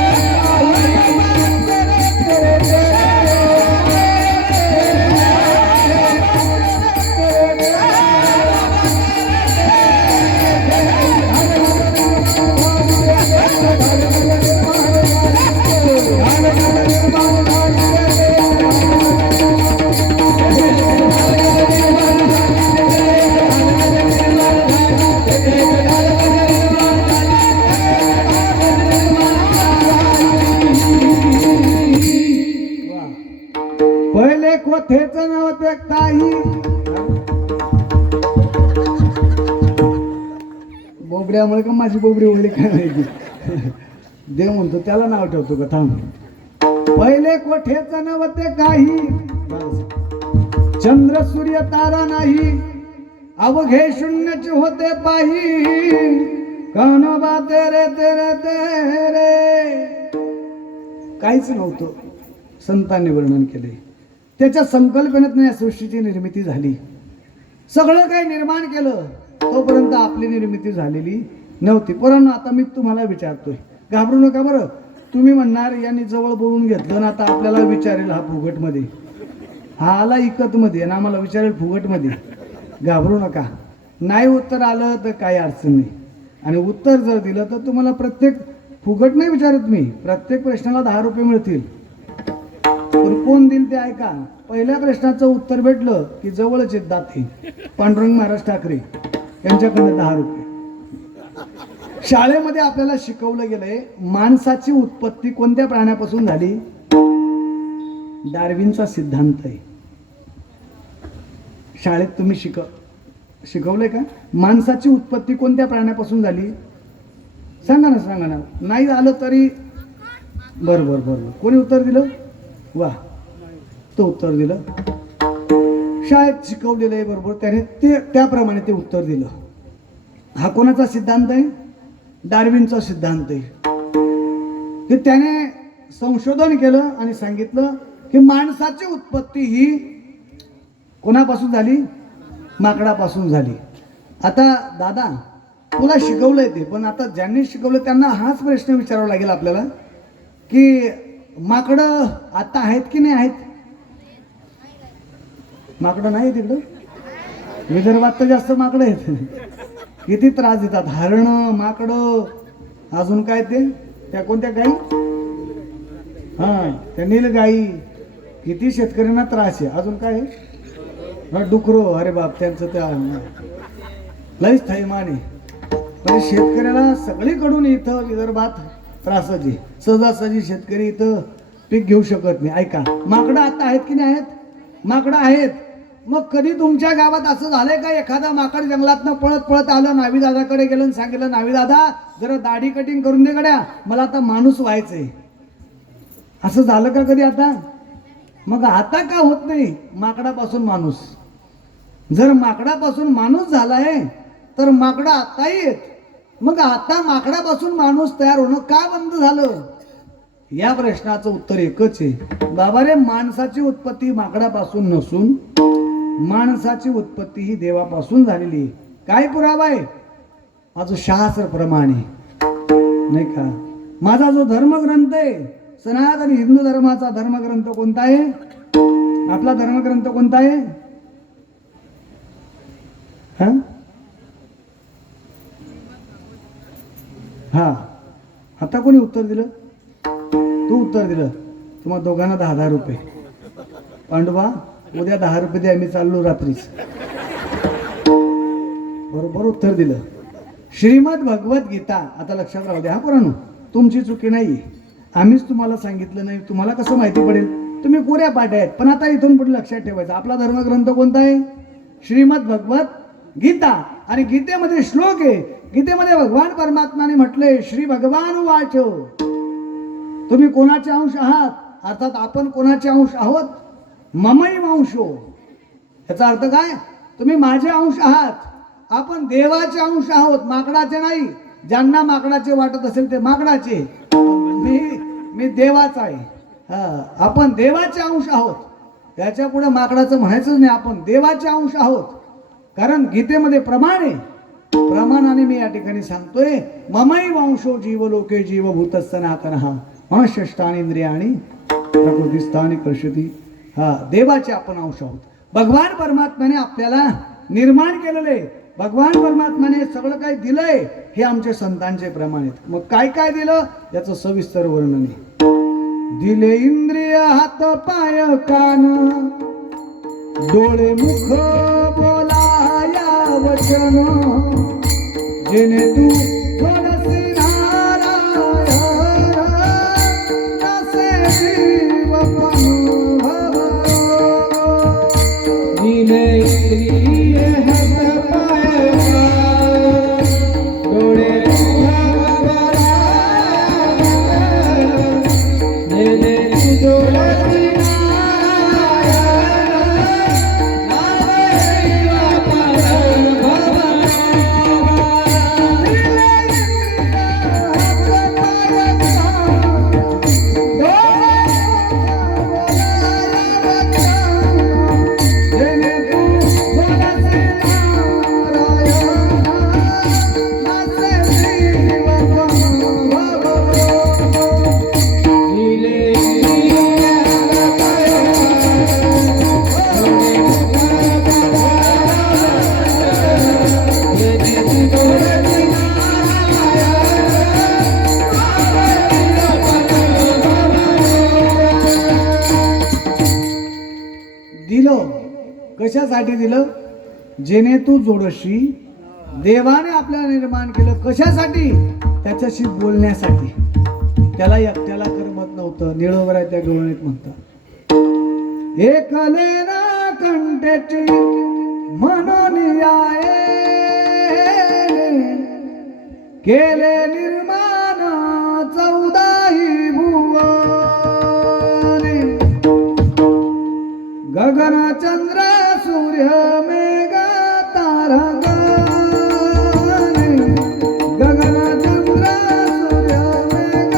पहिले कोठेच नव्हते काही. बोबड्यामुळे का माझी बोबडी ओळली काय माहिती. देव म्हणतो त्याला नाव ठेवतो का, थांब. पहिले कोठेच नव्हते काही, चंद्र सूर्य तारा नाही, अवघे शून्यचे होते पाही. कानोबा तेरे तेरे तेरे. काहीच नव्हतं, संतांनी वर्णन केले. त्याच्या संकल्पनेतून या सृष्टीची निर्मिती झाली. सगळं काही निर्माण केलं, तोपर्यंत आपली निर्मिती झालेली नव्हती. परंतु आता मी तुम्हाला विचारतोय, घाबरू नका बरं. तुम्ही म्हणणार यांनी जवळ बोलून घेतलं ना, आता आपल्याला विचारेल हा फुगटमध्ये, हा आला इकतमध्ये आणि आम्हाला विचारेल फुगटमध्ये. घाबरू नका. नाही उत्तर आलं तर काही अडचण नाही, आणि उत्तर जर दिलं तर तुम्हाला प्रत्येक फुगट नाही विचारत मी, प्रत्येक प्रश्नाला 10 रुपये मिळतील. पण कोण देईल ते ऐका. पहिल्या प्रश्नाचं उत्तर भेटलं की जवळच येत दाते पांडुरंग महाराज ठाकरे यांच्याकडनं 10 रुपये. शाळेमध्ये आपल्याला शिकवलं गेलंय माणसाची उत्पत्ती कोणत्या प्राण्यापासून झाली? डार्विनचा सिद्धांत आहे. शाळेत तुम्ही शिकवलंय का? माणसाची उत्पत्ती कोणत्या प्राण्यापासून झाली? सांगा ना. नाही आलं तरी बरोबर. कोणी उत्तर दिलं? वा, तो उत्तर दिलं. शाळेत शिकवलेलं आहे बरोबर, त्याने त्याप्रमाणे ते उत्तर दिलं. हा कोणाचा सिद्धांत आहे? डार्विनचा सिद्धांत आहे. की त्याने संशोधन केलं आणि सांगितलं की माणसाची उत्पत्ती ही कोणापासून झाली? माकडापासून झाली. आता दादा तुला शिकवलंय ते, पण आता ज्यांनी शिकवलं त्यांना हाच प्रश्न विचारावा लागेल आपल्याला की माकडं आता आहेत की नाही आहेत? माकडं नाही तिकडं? विदर्भात तर जास्त माकडं आहेत. किती त्रास देतात. हरणं, माकडं, अजून काय ते त्या कोणत्या गाई, त्या नीलगाई, किती शेतकऱ्यांना त्रास आहे. अजून काय? डुकरो, अरे बाप, त्यांचं त्या लईच थैमान आहे. पण शेतकऱ्याला सगळीकडून इथं विदर्भात त्रासच आहे. सहजासहजी शेतकरी इथं पीक घेऊ शकत नाही. ऐका, माकडं आता आहेत की नाही आहेत? माकडं आहेत. मग कधी तुमच्या गावात असं झालंय का एखादा माकड जंगलातनं पळत पळत आलं, नावीदादाकडे गेलं आणि सांगितलं, नावीदादा जरा दाढी कटिंग करून दे गड्या, मला आता माणूस व्हायचंय. असं झालं का कधी? आता मग आता का होत नाही माकडापासून माणूस? जर माकडापासून माणूस झालाय तर माकडा आताही येत, मग आता माकडापासून माणूस तयार होणं का बंद झालं? या प्रश्नाचं उत्तर एकच आहे बाबा रे, माणसाची उत्पत्ती माकडापासून नसून माणसाची उत्पत्ती ही देवापासून झालेली. काय पुरावा आहे? माझं शास्त्र प्रमाणे, नाही का? माझा जो धर्मग्रंथ आहे, सनातन हिंदू धर्माचा धर्मग्रंथ कोणता आहे? आपला धर्मग्रंथ कोणता आहे? हा, आता कोणी उत्तर दिलं? तू उत्तर दिलं. तुम्हाला दोघांना 10,000 रुपये. पांडुबा, उद्या 10 रुपये दे, आम्ही चाललो रात्रीच. बरोबर उत्तर दिलं. श्रीमद भगवत गीता. आता लक्षात राहू द्या हा पोरांनो, तुमची चुकी नाही. आम्हीच तुम्हाला सांगितलं नाही, तुम्हाला कसं माहिती पडेल? तुम्ही कोऱ्या पाट्या आहेत. पण आता इथून पुढे लक्षात ठेवायचं, आपला धर्मग्रंथ कोणता आहे? श्रीमद भगवत गीता. आणि गीतेमध्ये श्लोक आहे. गीतेमध्ये भगवान परमात्माने म्हटलंय, श्री भगवान वाच, तुम्ही कोणाचे अंश आहात? अर्थात आपण कोणाचे अंश आहोत? ममई वंशो. याचा अर्थ काय? तुम्ही माझे अंश आहात. आपण देवाचे अंश आहोत, माकडाचे नाही. ज्यांना माकडाचे वाटत असेल ते माकडाचे, मी देवाचा आहे. आपण देवाचे अंश आहोत. त्याच्या पुढे माकडाचं म्हणायचंच नाही, आपण देवाचे अंश आहोत. कारण गीतेमध्ये प्रमाण आहे. प्रमाणाने मी या ठिकाणी सांगतोय, ममई वंशो जीवलोके जीवभूत सनातनः मनःष्ठानि इंद्रियाणि प्रकृतिस्थानि कर्षति. देवाचे आपण अंश आहोत. भगवान परमात्म्याने आपल्याला निर्माण केलेले, भगवान परमात्म्याने सगळं काही दिलंय, हे आमच्या संतांचे प्रमाण आहेत. मग काय काय दिलं याचं सविस्तर वर्णन आहे. दिले इंद्रिय हात पाय कान, डोळे मुख बोलाया वचन, जेणे तू थोडसे नारायण, तसे जीवपण दिले इंद्रिय हात पाय कान, डोळे मुख बोलाया, जेणे तू थोडसे कशासाठी दिलं? जेणे तू जोडशी. देवाने आपल्याला निर्माण केलं कशासाठी? त्याच्याशी बोलण्यासाठी. त्याला एकट्याला करमत नव्हतं. निळोवर आहे त्या गवळणीत म्हणतात, एकलेना कंठेची मनोनियाये, केले निर्माण 14 भुवने, गगन चंद्र सूर्य मेघ तारा गाने, गगन चंद्र सूर्य मेघ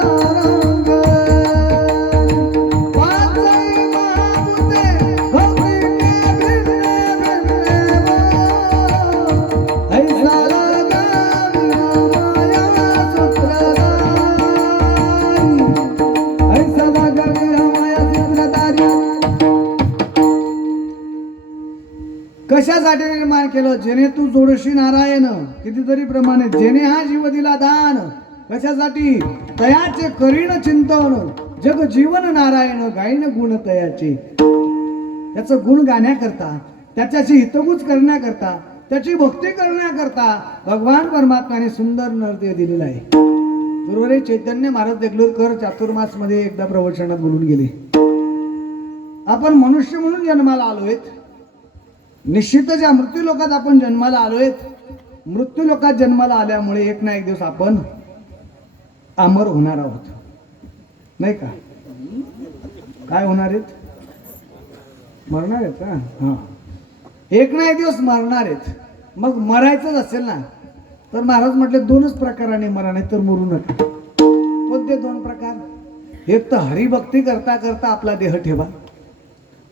तारा गाने, पाचही महाभूते भौतिके भिन्न भिन्न वो, ऐसा लगा माया सूत्रधारी, ऐसा लगा माया सूत्रधारी. कशासाठी निर्माण केलं? जेणे तू जोडशी नारायण. कितीतरी प्रमाणे, जेणे हा जीव दिला दान. कशासाठी? तयाचे करीन चिंतन, जग जीवन नारायण गायन गुण तयाचे. त्याचं गुण गाण्याकरता, त्याच्याशी हितगुज करण्याकरता, त्याची भक्ती करण्याकरता भगवान परमात्म्याने सुंदर नृत्य दिलेला आहे. बरोबर आहे. चैतन्य महाराज देगलूरकर चातुर्मास मध्ये एकदा प्रवचनात बोलून गेले, आपण मनुष्य म्हणून जन्माला आलोय. निश्चितच या मृत्यू लोकात आपण जन्माला आलोय. मृत्यू लोकात जन्माला आल्यामुळे एक ना एक दिवस आपण अमर होणार आहोत, नाही का? काय होणार आहेत? मरणार आहेत का? हा, एक ना एक दिवस मरणार आहेत. मग मरायचंच असेल ना तर महाराज म्हटले दोनच प्रकाराने मरा, नाही तर मरू नका. कोणते दोन प्रकार? एक तर हरिभक्ती करता करता आपला देह ठेवा,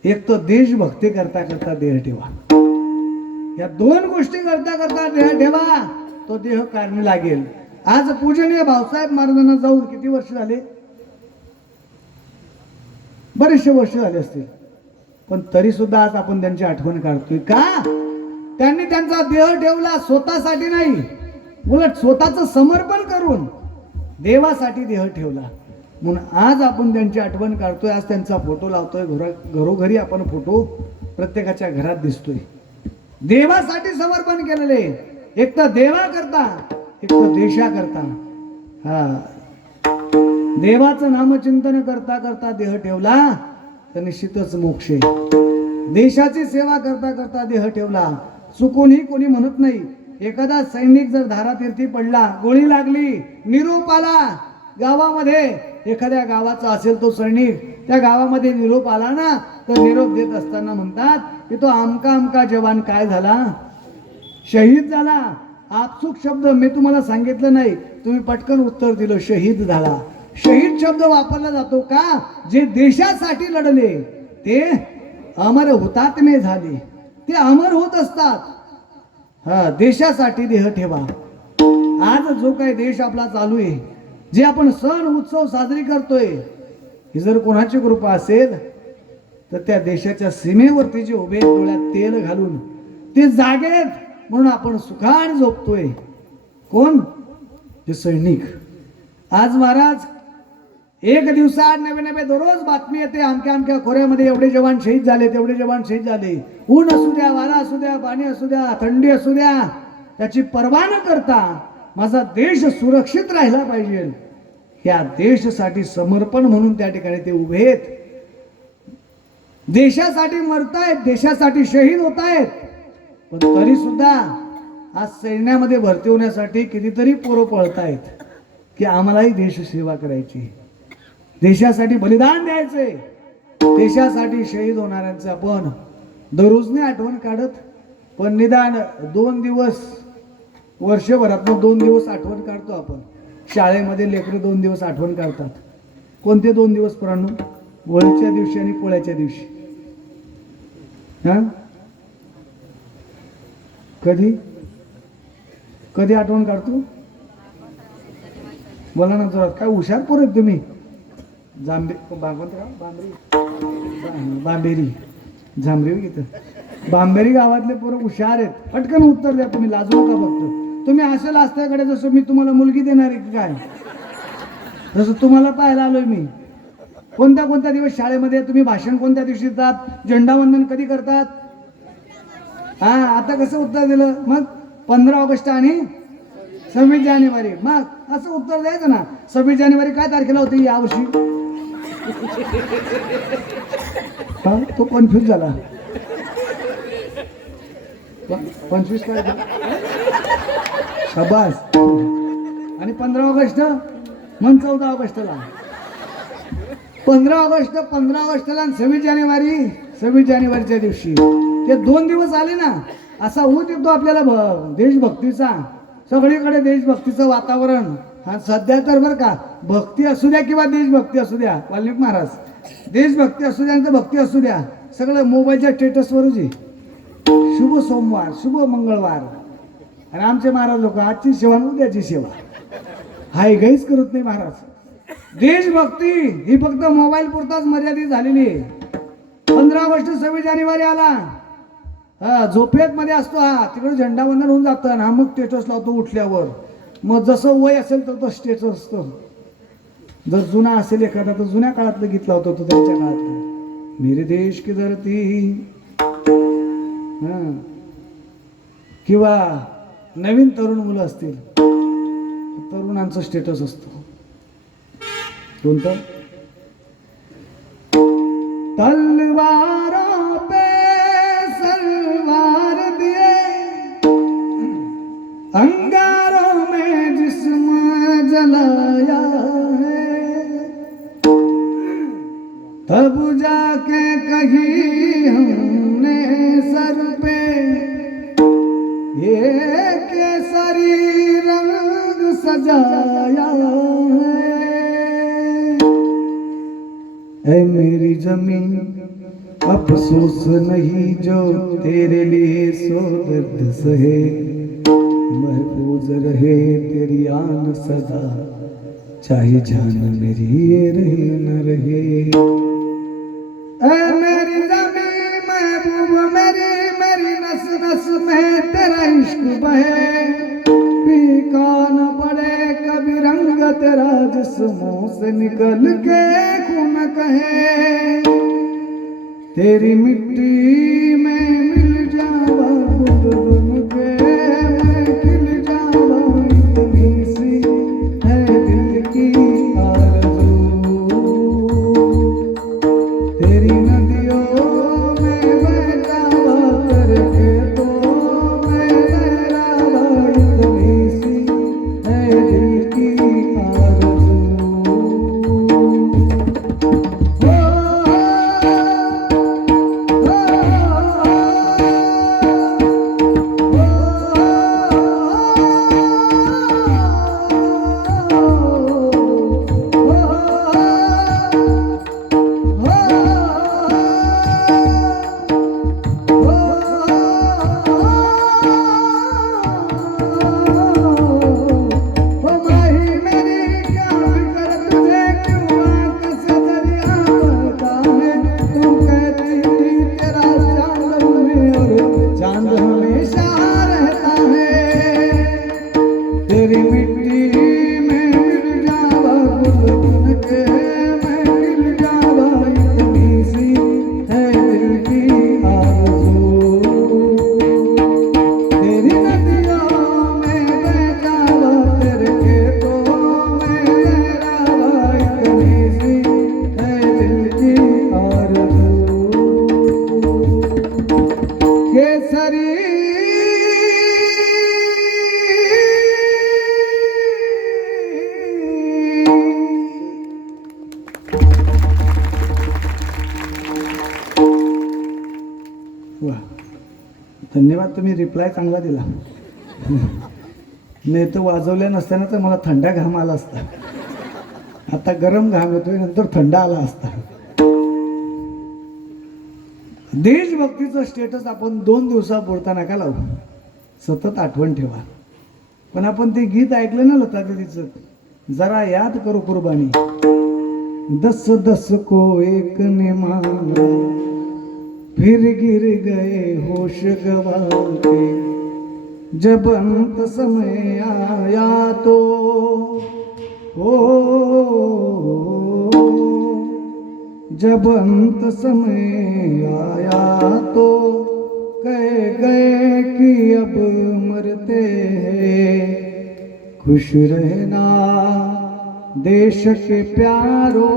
एक तर देशभक्ती करता करता देह ठेवा. या दोन गोष्टी करता करता देह ठेवा, तो देह कारणी लागेल. आज पूजनीय भाऊसाहेब महाराजांना जाऊन किती वर्ष झाले? बरेचसे वर्ष झाले असतील. पण तरी सुद्धा आज आपण त्यांची आठवण काढतोय का? त्यांनी त्यांचा देह ठेवला स्वतःसाठी नाही, उलट स्वतःचं समर्पण करून देवासाठी देह ठेवला. म्हणून आज आपण त्यांची आठवण काढतोय. आज त्यांचा फोटो लावतोय. घरोघरी आपण फोटो प्रत्येकाच्या घरात दिसतोय. देवासाठी समर्पण केलेले, एक तर देवा करता, एक तर देशा करता. हा, देवाचं नामचिंतन करता करता देह ठेवला तर निश्चितच मोक्ष आहे. देशाची सेवा करता करता देह ठेवला, चुकूनही कोणी म्हणत नाही. एखादा सैनिक जर धारातीर्थी पडला, गोळी लागली, निरोप आला गावामध्ये, एखाद्या गावाचा असेल तो सैनिक, त्या गावामध्ये निरोप आला ना, तर निरोप देत असताना म्हणतात की तो आमका आमका जवान काय झाला? शहीद झाला. आपसुक शब्द मी तुम्हाला सांगितलं नाही, तुम्ही पटकन उत्तर दिलं, शहीद झाला. शहीद शब्द वापरला जातो का? जे देशासाठी लढले ते अमर हुतात्मे झाले, ते अमर होत असतात. हा, देशासाठी देह ठेवा. आज जो काही देश आपला चालू आहे, जे आपण सण उत्सव साजरी करतोय, ही जर कोणाची कृपा असेल तर त्या देशाच्या सीमेवरती जे उभे डोळ्यात तेल घालून ते जागेत म्हणून आपण सुखाने झोपतोय. कोण? जे सैनिक. आज महाराज एक दिवसात नवे नवे दररोज बातमी येते, अमक्या अमक्या खोऱ्यामध्ये एवढे जवान शहीद झाले, तेवढे जवान शहीद झाले. ऊन असू द्या, वारा असू द्या, पाणी असू द्या, थंडी असू द्या, त्याची पर्वा न करता माझा देश सुरक्षित राहिला पाहिजे, या देशासाठी समर्पण म्हणून त्या ठिकाणी ते उभे आहेत. देशासाठी मरतायत, देशासाठी शहीद होत आहेत. पण तरी सुद्धा आज सैन्यामध्ये भरती होण्यासाठी कितीतरी पोरं पळतायत की आम्हालाही देश सेवा करायची, देशासाठी बलिदान द्यायचे. देशासाठी शहीद होणाऱ्यांचे आपण दररोजने आठवण काढत, पण निदान 2 दिवस, वर्षभरात 2 दिवस आठवण काढतो आपण. शाळेमध्ये लेकरं 2 दिवस आठवण काढतात. कोणते 2 दिवस प्राणू? होळीच्या दिवशी आणि पोळ्याच्या दिवशी. हा, कधी कधी आठवण काढतो? बोला ना जोरात. काय हुशार पोर आहेत तुम्ही. बांबेरी झांबरी घेत बांबेरी गावातले पोरं हुशार आहेत. पटकन उत्तर द्या तुम्ही, लाजू नका. फक्त तुम्ही असेल असल्याकडे जसं मी तुम्हाला मुलगी देणार आहे की काय, जसं तुम्हाला पाहायला आलोय मी. कोणत्या कोणत्या दिवस शाळेमध्ये तुम्ही भाषण कोणत्या दिवशी देतात? झेंडावंदन कधी करतात? हा, आता कसं उत्तर दिलं मग? 15 ऑगस्ट आणि 26 जानेवारी. मग असं उत्तर द्यायचं ना. 26 जानेवारी काय तारखेला होती यावर्षी? हा, तो कन्फ्युज झाला. 25 तारीख शाबास. आणि 15 ऑगस्ट मग 14 ऑगस्टला. 15 ऑगस्टला आणि 26 जानेवारीच्या दिवशी ते 2 दिवस आले ना. असा ऊत येतो आपल्याला देशभक्तीचा. सगळीकडे देशभक्तीचं वातावरण. हा, सध्या तर बरं का, भक्ती असू द्या किंवा देशभक्ती असू द्या, वाल्मिक महाराज, देशभक्ती असू द्या आणि भक्ती असू द्या, सगळं मोबाईलच्या स्टेटसवरच आहे. शुभ सोमवार, शुभ मंगळवार. आणि आमचे महाराज लोक आजची सेवा उद्याची सेवा, हाय गाईच करत नाही महाराज. देशभक्ती ही फक्त मोबाईल पुरताच मर्यादित झालेली आहे. 15 ऑगस्ट 26 जानेवारी आला, हा झोपेत मध्ये असतो, हा तिकडे झेंडावंदन होऊन जातं ना, मग स्टेटस लावतो उठल्यावर. मग जसं वय असेल तर तो स्टेटस असतो. जर जुना असेल एखादा तर जुन्या काळातलं गीत लावतो तो त्यांच्या काळातलं, मेरे देश की धरती. हा, किंवा नवीन तरुण मुलं असतील, तरुणांचं स्टेटस असतो कोणतं? तलवारों पे सलवार दिए, अंगारों में जिस्म जलाया है, तब जाके नहीं हमने सर पे ये केसरी रंग सजाया है। ऐ मेरी जमीन अफसोस नहीं जो तेरे लिए सो दर्द सहे, महफूज रहे तेरी आन सदा, चाहे जान मेरी ये रहे न रहे। ऐ मेरी ज़मीं महबूब मेरी, मेरी नस नस में तेरा इश्क बहे, फीका न पड़े कभी रंग तेरा जिस्मों से निकल के खून कहे। तेरी मिट्टी में मिल जावा खुद बन के, मैं खिल जावा इतनी सी है दिल की आरज़ू। तेरी नदियों में बह जावा करके तो मैं लहरावा इतनी सी है दिल की आरज़ू। तेरी मिट्टी में मिल जावा खुद बन के, मैं मिल जावा इतनी सी है दिल की आरज़ू। तेरी नदियों में बह जावा करके तो मैं लहरावा इतनी सी है दिल की आरज़ू। केसरी वा, धन्यवाद. तुम्ही रिप्लाय चांगला दिला. नाही तर वाजवल्या नसताना तर मला थंडा घाम आला असता. आता गरम घाम येतोय, नंतर थंड आला असता. देशभक्तीचं स्टेटस आपण 2 दिवसापुरता नका लावू, सतत आठवण ठेवा. पण आपण ते गीत ऐकलं ना लता दीदीचं, जरा याद करो कुर्बानी. 10 10 को एक ने मांगा, फिर गिर गए होश गवा के, जब अंत समय आया तो ओ, जब अंत समय आया तो कह गए कि अब मरते हैं. खुश रहना देश के प्यारो,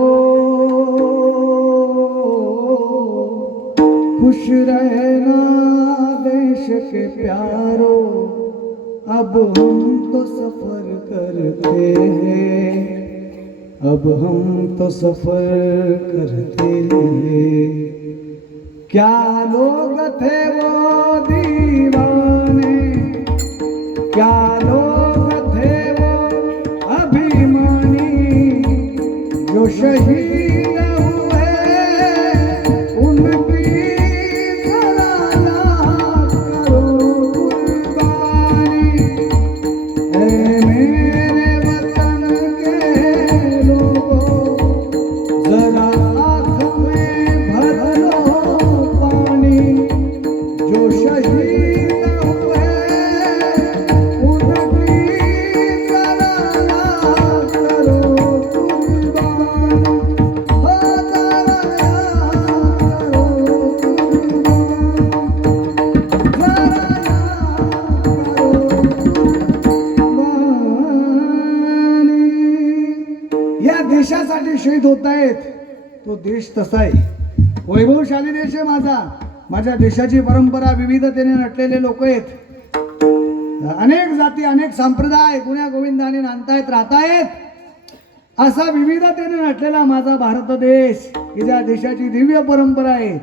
खुश रहना देश के प्यारो, अब हम तो सफर करते हैं, अब हम तो सफर करते हैं. क्या लोग थे वो दीवाने, क्या लोग थे वो अभिमानी, जो शहीद हुए उनकी जरा याद करो कुर्बानी. ऐ मेरे वतन के लोगों, जरा आँख में भर लो पानी, जो शहीद हुए उनकी जरा याद करो कुर्बानी. हो जरा याद करो कुर्बानी. या देशासाठी शहीद होत आहेत. तो देश तसा आहे, वैभवशाली देश आहे माझा. माझ्या देशाची परंपरा विविधतेने नटलेले लोक आहेत. अनेक जाती, अनेक संप्रदाय गुण्या गोविंदाने नांदतायत, राहतायत. असा विविधतेने नटलेला माझा भारत देश, की ज्या देशाची दिव्य परंपरा आहे,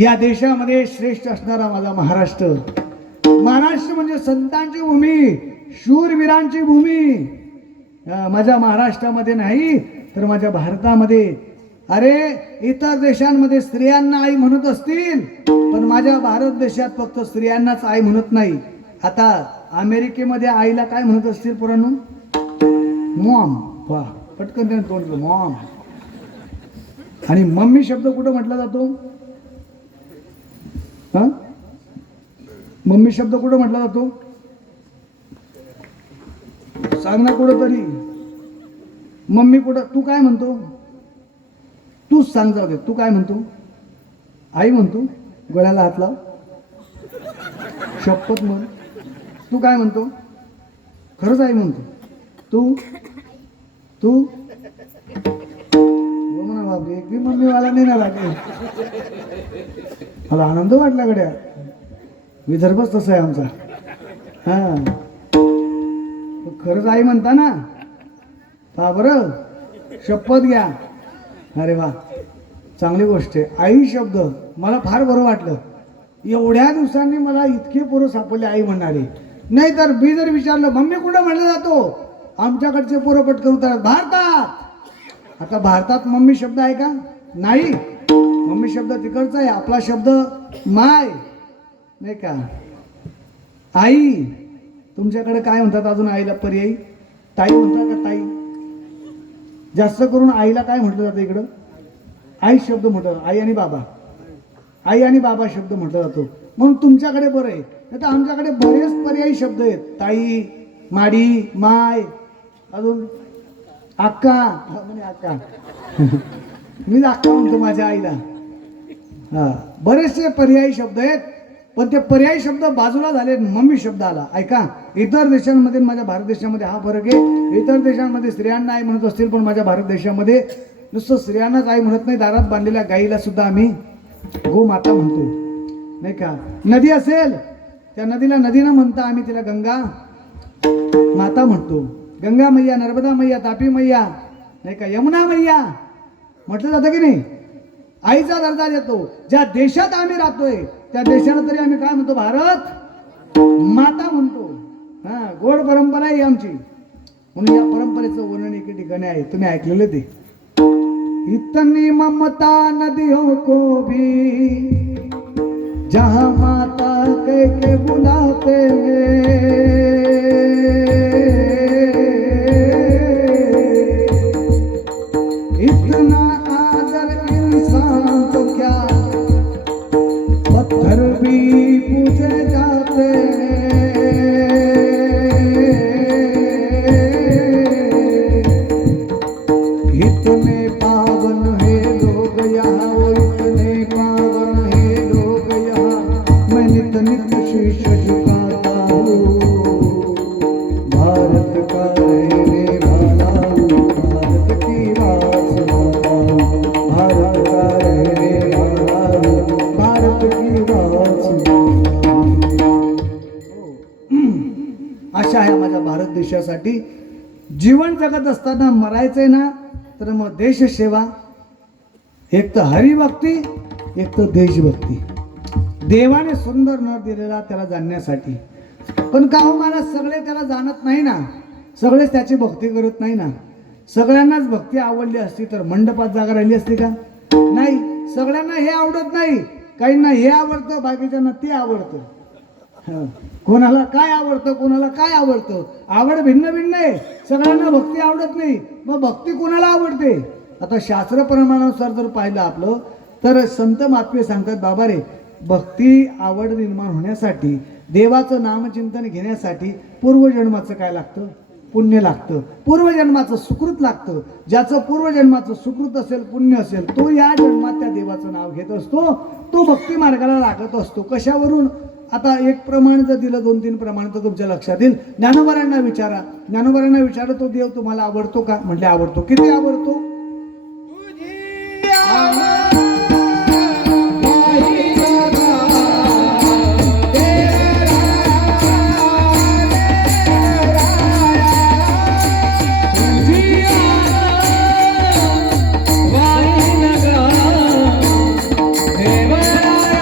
या देशामध्ये श्रेष्ठ असणारा माझा महाराष्ट्र. महाराष्ट्र म्हणजे संतांची भूमी, शूरवीरांची भूमी. माझ्या महाराष्ट्रामध्ये नाही तर माझ्या भारतामध्ये. अरे इतर देशांमध्ये स्त्रियांना आई म्हणत असतील, पण माझ्या भारत देशात फक्त स्त्रियांनाच आई म्हणत नाही. आता अमेरिकेमध्ये आईला काय म्हणत असतील पोरांनो? मॉम. वा, पटकन त्याने तोंड मॉम. आणि मम्मी शब्द कुठं म्हटला जातो? हा, मम्मी शब्द कुठं म्हटला जातो? सांग ना कुठं तरी. मम्मी कुठं? तू काय म्हणतो? तूच सांग, जाऊ दे. तू काय म्हणतो? आई म्हणतो. गळ्याला हात लाव, शपथ म्हण. तू काय म्हणतो? खरंच आई म्हणतो. तू तू म्हणा बाबी, एक बी मम्मीवाला नाही ना लागे. मला आनंद वाटला गड्या. विदर्भच तसं आहे आमचा. हा, खरंच आई म्हणता ना? हा बरं, शपथ घ्या. अरे वा, चांगली गोष्ट आहे. आई शब्द मला फार बरं वाटलं. एवढ्या दिवसांनी मला इतके पोरं सापडले आई म्हणणारे. नाही तर मी जर विचारलं मम्मी कुठं म्हणलं जातो, आमच्याकडचे पोरं पटकन उतरतात भारतात. आता भारतात मम्मी शब्द आहे का? नाही. मम्मी शब्द तिकडचा आहे. आपला शब्द माय, नाही का? आई. तुमच्याकडे काय म्हणतात अजून आईला पर्यायी? ताई म्हणतात का? ताई. जास्त करून आईला काय म्हटलं जातं इकडं? आई शब्द म्हटलं. आई आणि बाबा, आई आणि बाबा शब्द म्हटला जातो. म्हणून तुमच्याकडे बरं आहे. नाही तर आमच्याकडे बरेच पर्यायी शब्द आहेत. ताई, माडी, माय, अजून अक्का. म्हणे अक्का. मी अक्का म्हणतो माझ्या आईला. हा, बरेचसे पर्यायी शब्द आहेत. पण ते पर्यायी शब्द बाजूला झाले, मम्मी शब्द आला. ऐका, इतर देशांमध्ये माझ्या भारत देशामध्ये हा फरक आहे. इतर देशांमध्ये स्त्रियांना आई म्हणत असतील, पण माझ्या भारत देशामध्ये नुसतं स्त्रियांनाच आई म्हणत नाही, दारात बांधलेल्या गाईला सुद्धा आम्ही गोमाता म्हणतो, नाही का? नदी असेल, त्या नदीला नदी न म्हणता आम्ही तिला गंगा माता म्हणतो. गंगा मैया, नर्मदा मैया, तापी मैया, नाही का? यमुना मैया म्हटलं जातं की नाही? आईचा दर्जा देतो. ज्या देशात आम्ही राहतोय त्या देशाला तरी आम्ही काय म्हणतो? भारत माता म्हणतो. हा, गोड परंपरा आहे आमची. म्हणून या परंपरेचं वर्णन एके ठिकाणी आहे, तुम्ही ऐकलेलं ते. इतनी ममता नदियों को भी जहां माता कह के बुलाते हैं, इतना आदर इंसान तो क्या पत्थर भी पूछे जाते हैं। इतने पावन है लोग यहाँ, वो इतने पावन है लोग यहाँ, मैं नित नित शीश झुकाता हूँ। भारत का रहने वाला हूँ, भारत की बात सुनाता हूँ। भारत का रहने वाला हूँ, भारत की बात सुनाता हूँ। अशा आहे माझ्या भारत देशासाठी. जीवन जगत असताना मरायचंय ना, तर मग देशसेवा, एक तर हरिभक्ती, एक तर देशभक्ती. देवाने सुंदर नर दिलेला त्याला जाणण्यासाठी. पण का हो मला सगळे त्याला जाणत नाही ना, सगळेच त्याची भक्ती करत नाही ना. सगळ्यांनाच भक्ती आवडली असती तर मंडपात जागा राहिली असती का? नाही. सगळ्यांना हे आवडत नाही. काहींना हे आवडतं, बाकीच्यांना ते आवडतं. कोणाला काय आवडतं, कोणाला काय आवडतं, आवड भिन्न भिन्न आहे. सगळ्यांना भक्ती आवडत नाही. मग भक्ती कोणाला आवडते? आता शास्त्र प्रमाणानुसार जर पाहिलं आपलं, तर संत महात्मे सांगतात, बाबा रे, भक्ती आवड निर्माण होण्यासाठी, देवाचं नामचिंतन घेण्यासाठी पूर्वजन्माचं काय लागतं? पुण्य लागतं. पूर्वजन्माचं सुकृत लागतं. ज्याचं पूर्वजन्माचं सुकृत असेल, पुण्य असेल, तो या जन्मात त्या देवाचं नाव घेत असतो. तो भक्ती मार्गाला लागत असतो. कशावरून? आता एक प्रमाण जर दिलं, 2-3 प्रमाण तर तुमच्या लक्षात येईल. ज्ञानोबारांना विचारा. ज्ञानोबारांना विचारा, तो देव तुम्हाला आवडतो का? म्हटले आवडतो. किती आवडतो? देवराया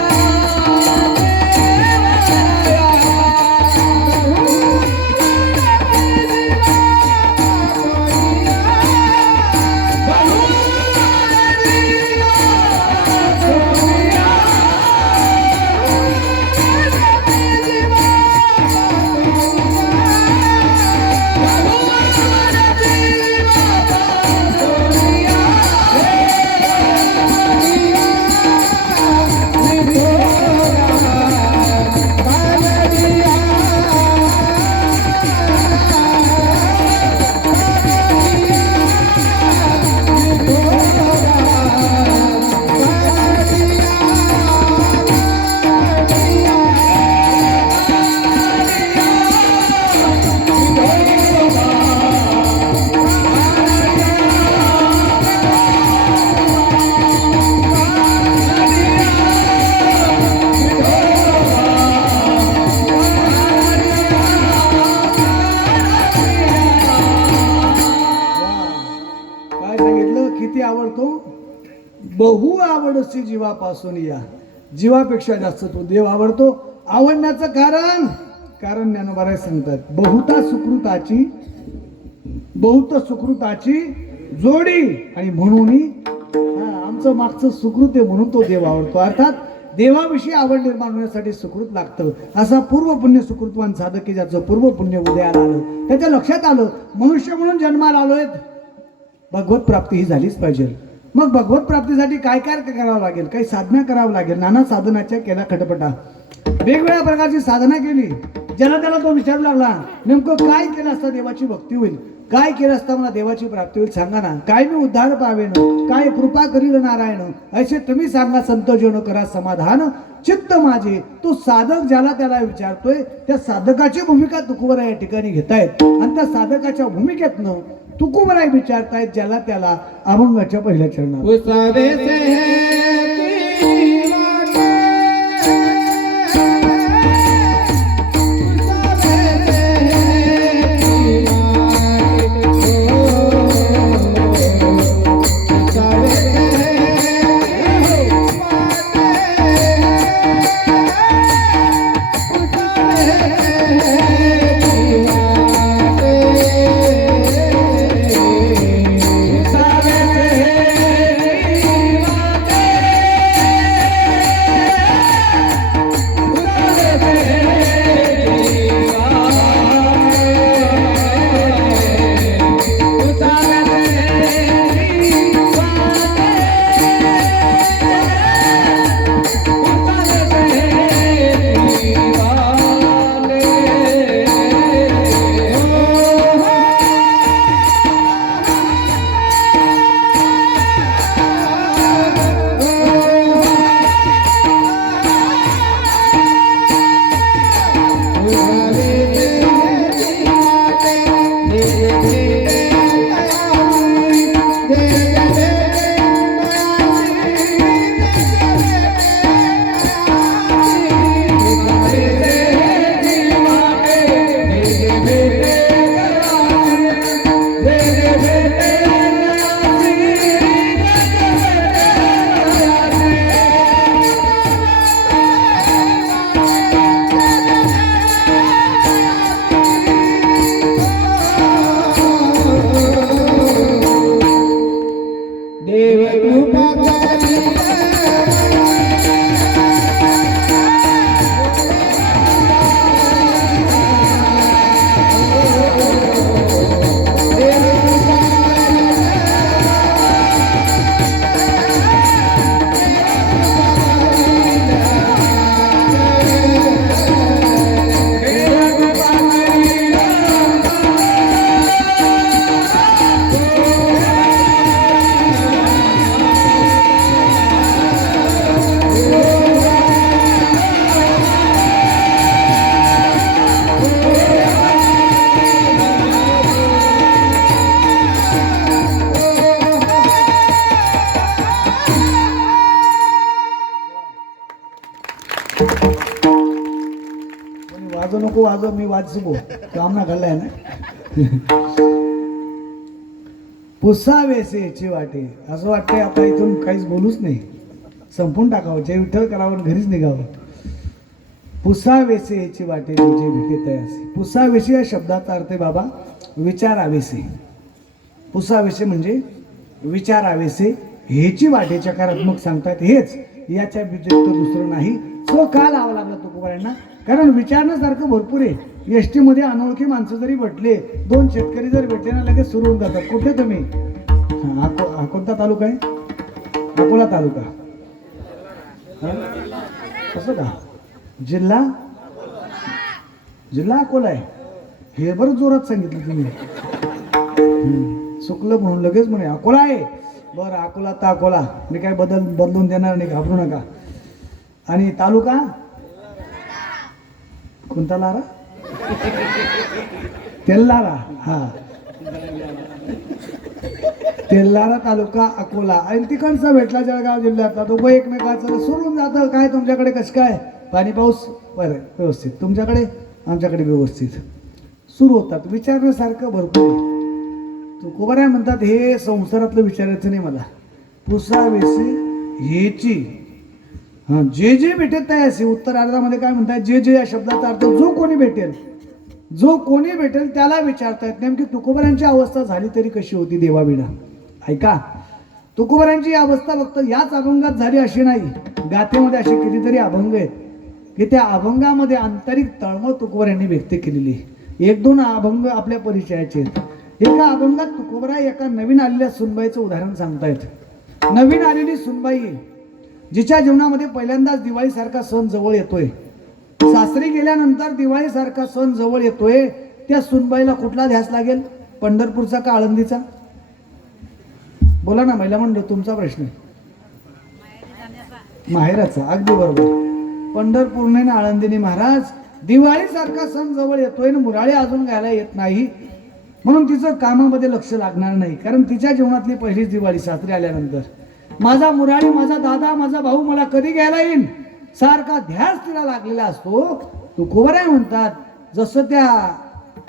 आवडतो बहु आवडसी जीवापासून या, जीवापेक्षा जास्त तो देव आवडतो. आवडण्याचं कारण ज्ञानोबा सांगतात, बहुत सुकृताची जोडी आणि म्हणून आमचं मागचं सुकृत आहे म्हणून तो देव आवडतो. अर्थात देवाविषयी आवड निर्माण होण्यासाठी सुकृत लागतं. असा पूर्व पुण्य सुकृतवान साधक की ज्याचं पूर्व पुण्य उदयाला आलं, त्याच्या लक्षात आलं मनुष्य म्हणून जन्माला आलोय, भगवत प्राप्ती ही झालीच पाहिजे. मग भगवत प्राप्तीसाठी काय काय करावं लागेल, काही साधना करावं लागेल. नाना साधनाच्या केला खटपटा, वेगवेगळ्या प्रकारची साधना केली. ज्याला त्याला तो विचारू लागला, नेमकं काय केलं असता देवाची भक्ती होईल, काय केलं असता मला देवाची प्राप्ती होईल, सांगा ना. काय मी उद्धार पावेन, काय कृपा करील नारायण, असे तुम्ही सांगा संत जन करा समाधान चित्त माझे. तो साधक ज्याला त्याला विचारतोय, त्या साधकाची भूमिका तुकोबरा या ठिकाणी घेतायत. आणि त्या साधकाच्या भूमिकेतनं तुकोबराय विचारतायत ज्याला त्याला अभंगाच्या पहिल्या चरणात. वाजव नको वाजव, मी वाचबो काम ना घडलाय ना. पुसावेसेची वाटे, असं वाटतंय आता इथून काहीच बोलूच नाही, संपून टाकावं, जय विठ्ठल करावं, घरीच निघावं. पुसावेसेची वाटे तुझे भेटे तयासे. पुसावेसे या शब्दाचा अर्थ आहे बाबा विचारावेसे. पुसावेसे म्हणजे विचारावेसे, हेची वाटे चकारात्मक सांगतात. हेच याच्या व्यतिरिक्त दुसरं नाही. तो का लावा लागला तुकोबारांना, कारण विचारण्यासारखं भरपूर आहे. एसटी मध्ये अनोळखी माणसं जरी भेटले, दोन शेतकरी जर भेटले ना, लगेच सुरू होऊन जातात. कुठे तुम्ही, कोणता तालुका आहे, अकोला तालुका, कसं का, जिल्हा अकोला आहे. हे बरं जोरात सांगितलं तुम्ही, चुकलं म्हणून लगेच म्हणे अकोला आहे. बरं, अकोला तर अकोला, मी काय बदलून देणार नाही, घाबरू नका. आणि तालुका कोणता लारा, तेल्लारा. हा, तेल्लारा तालुका अकोला. आणि तिकडचा भेटला जळगाव जिल्ह्यातला, दोघं एकमेकाचं सुरून जातं. काय तुमच्याकडे कसं काय, पाणी पाऊस, बरं व्यवस्थित, तुमच्याकडे आमच्याकडे व्यवस्थित, सुरू होतात. विचारण्यासारखं भरपूर. तुकोबाराय म्हणतात हे संसारातलं विचारायचं नाही मला, पुसावेसी हेची. हा, जे जे भेटेल तयासी. उत्तरार्धामध्ये काय म्हणतात, जे जे या शब्दाचा अर्थ जो कोणी भेटेल, जो कोणी भेटेल त्याला विचारतायत. नेमकी तुकोबरांची अवस्था झाली तरी कशी होती देवाविना. ऐका, तुकोबरांची अवस्था फक्त याच अभंगात झाली अशी नाही. गाथेमध्ये असे कितीतरी अभंग आहेत की त्या अभंगामध्ये आंतरिक तळमळ तुकोबरांनी व्यक्त केलेली. एक दोन अभंग आपल्या परिचयाचे आहेत. एका अभंगात तुकोबरा एका नवीन आलेल्या सुनबाईचं उदाहरण सांगतायत. नवीन आलेली सुनबाई जिच्या जीवनामध्ये पहिल्यांदाच दिवाळीसारखा सण जवळ येतोय, सासरी गेल्यानंतर दिवाळीसारखा सण जवळ येतोय, त्या सुनबाईला कुठला ध्यास लागेल, पंढरपूरचा का आळंदीचा? बोला ना महिला मंडळ, तुमचा प्रश्न. माहेराचा. अगदी बरोबर. पंढरपूरने ना आळंदीने. महाराज, दिवाळीसारखा सण जवळ येतोय ना मुराळे अजून घ्यायला येत नाही, म्हणून तिचं कामामध्ये लक्ष लागणार नाही. कारण तिच्या जीवनातली पहिलीच दिवाळी सासरी आल्यानंतर. माझा मुराळी, माझा दादा, माझा भाऊ मला कधी घ्यायला येईल, सारखा ध्यास तिला लागलेला असतो. तुकोबराय म्हणतात, जसं त्या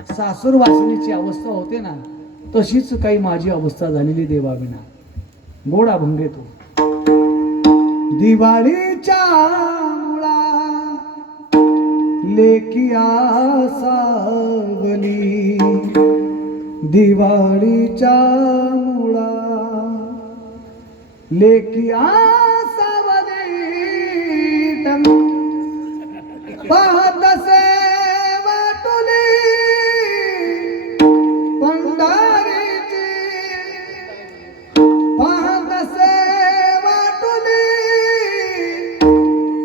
सासूर वासनीची अवस्था होते ना, तशीच काही माझी अवस्था झालेली देवाविना. गोड अभंग येतो. दिवाळीच्या मुळा लेकिया सावली, दिवाळीच्या मुळा लेकिया सावली, पाहतसे वाटुली पंढरीची, पाहतसे वाटुली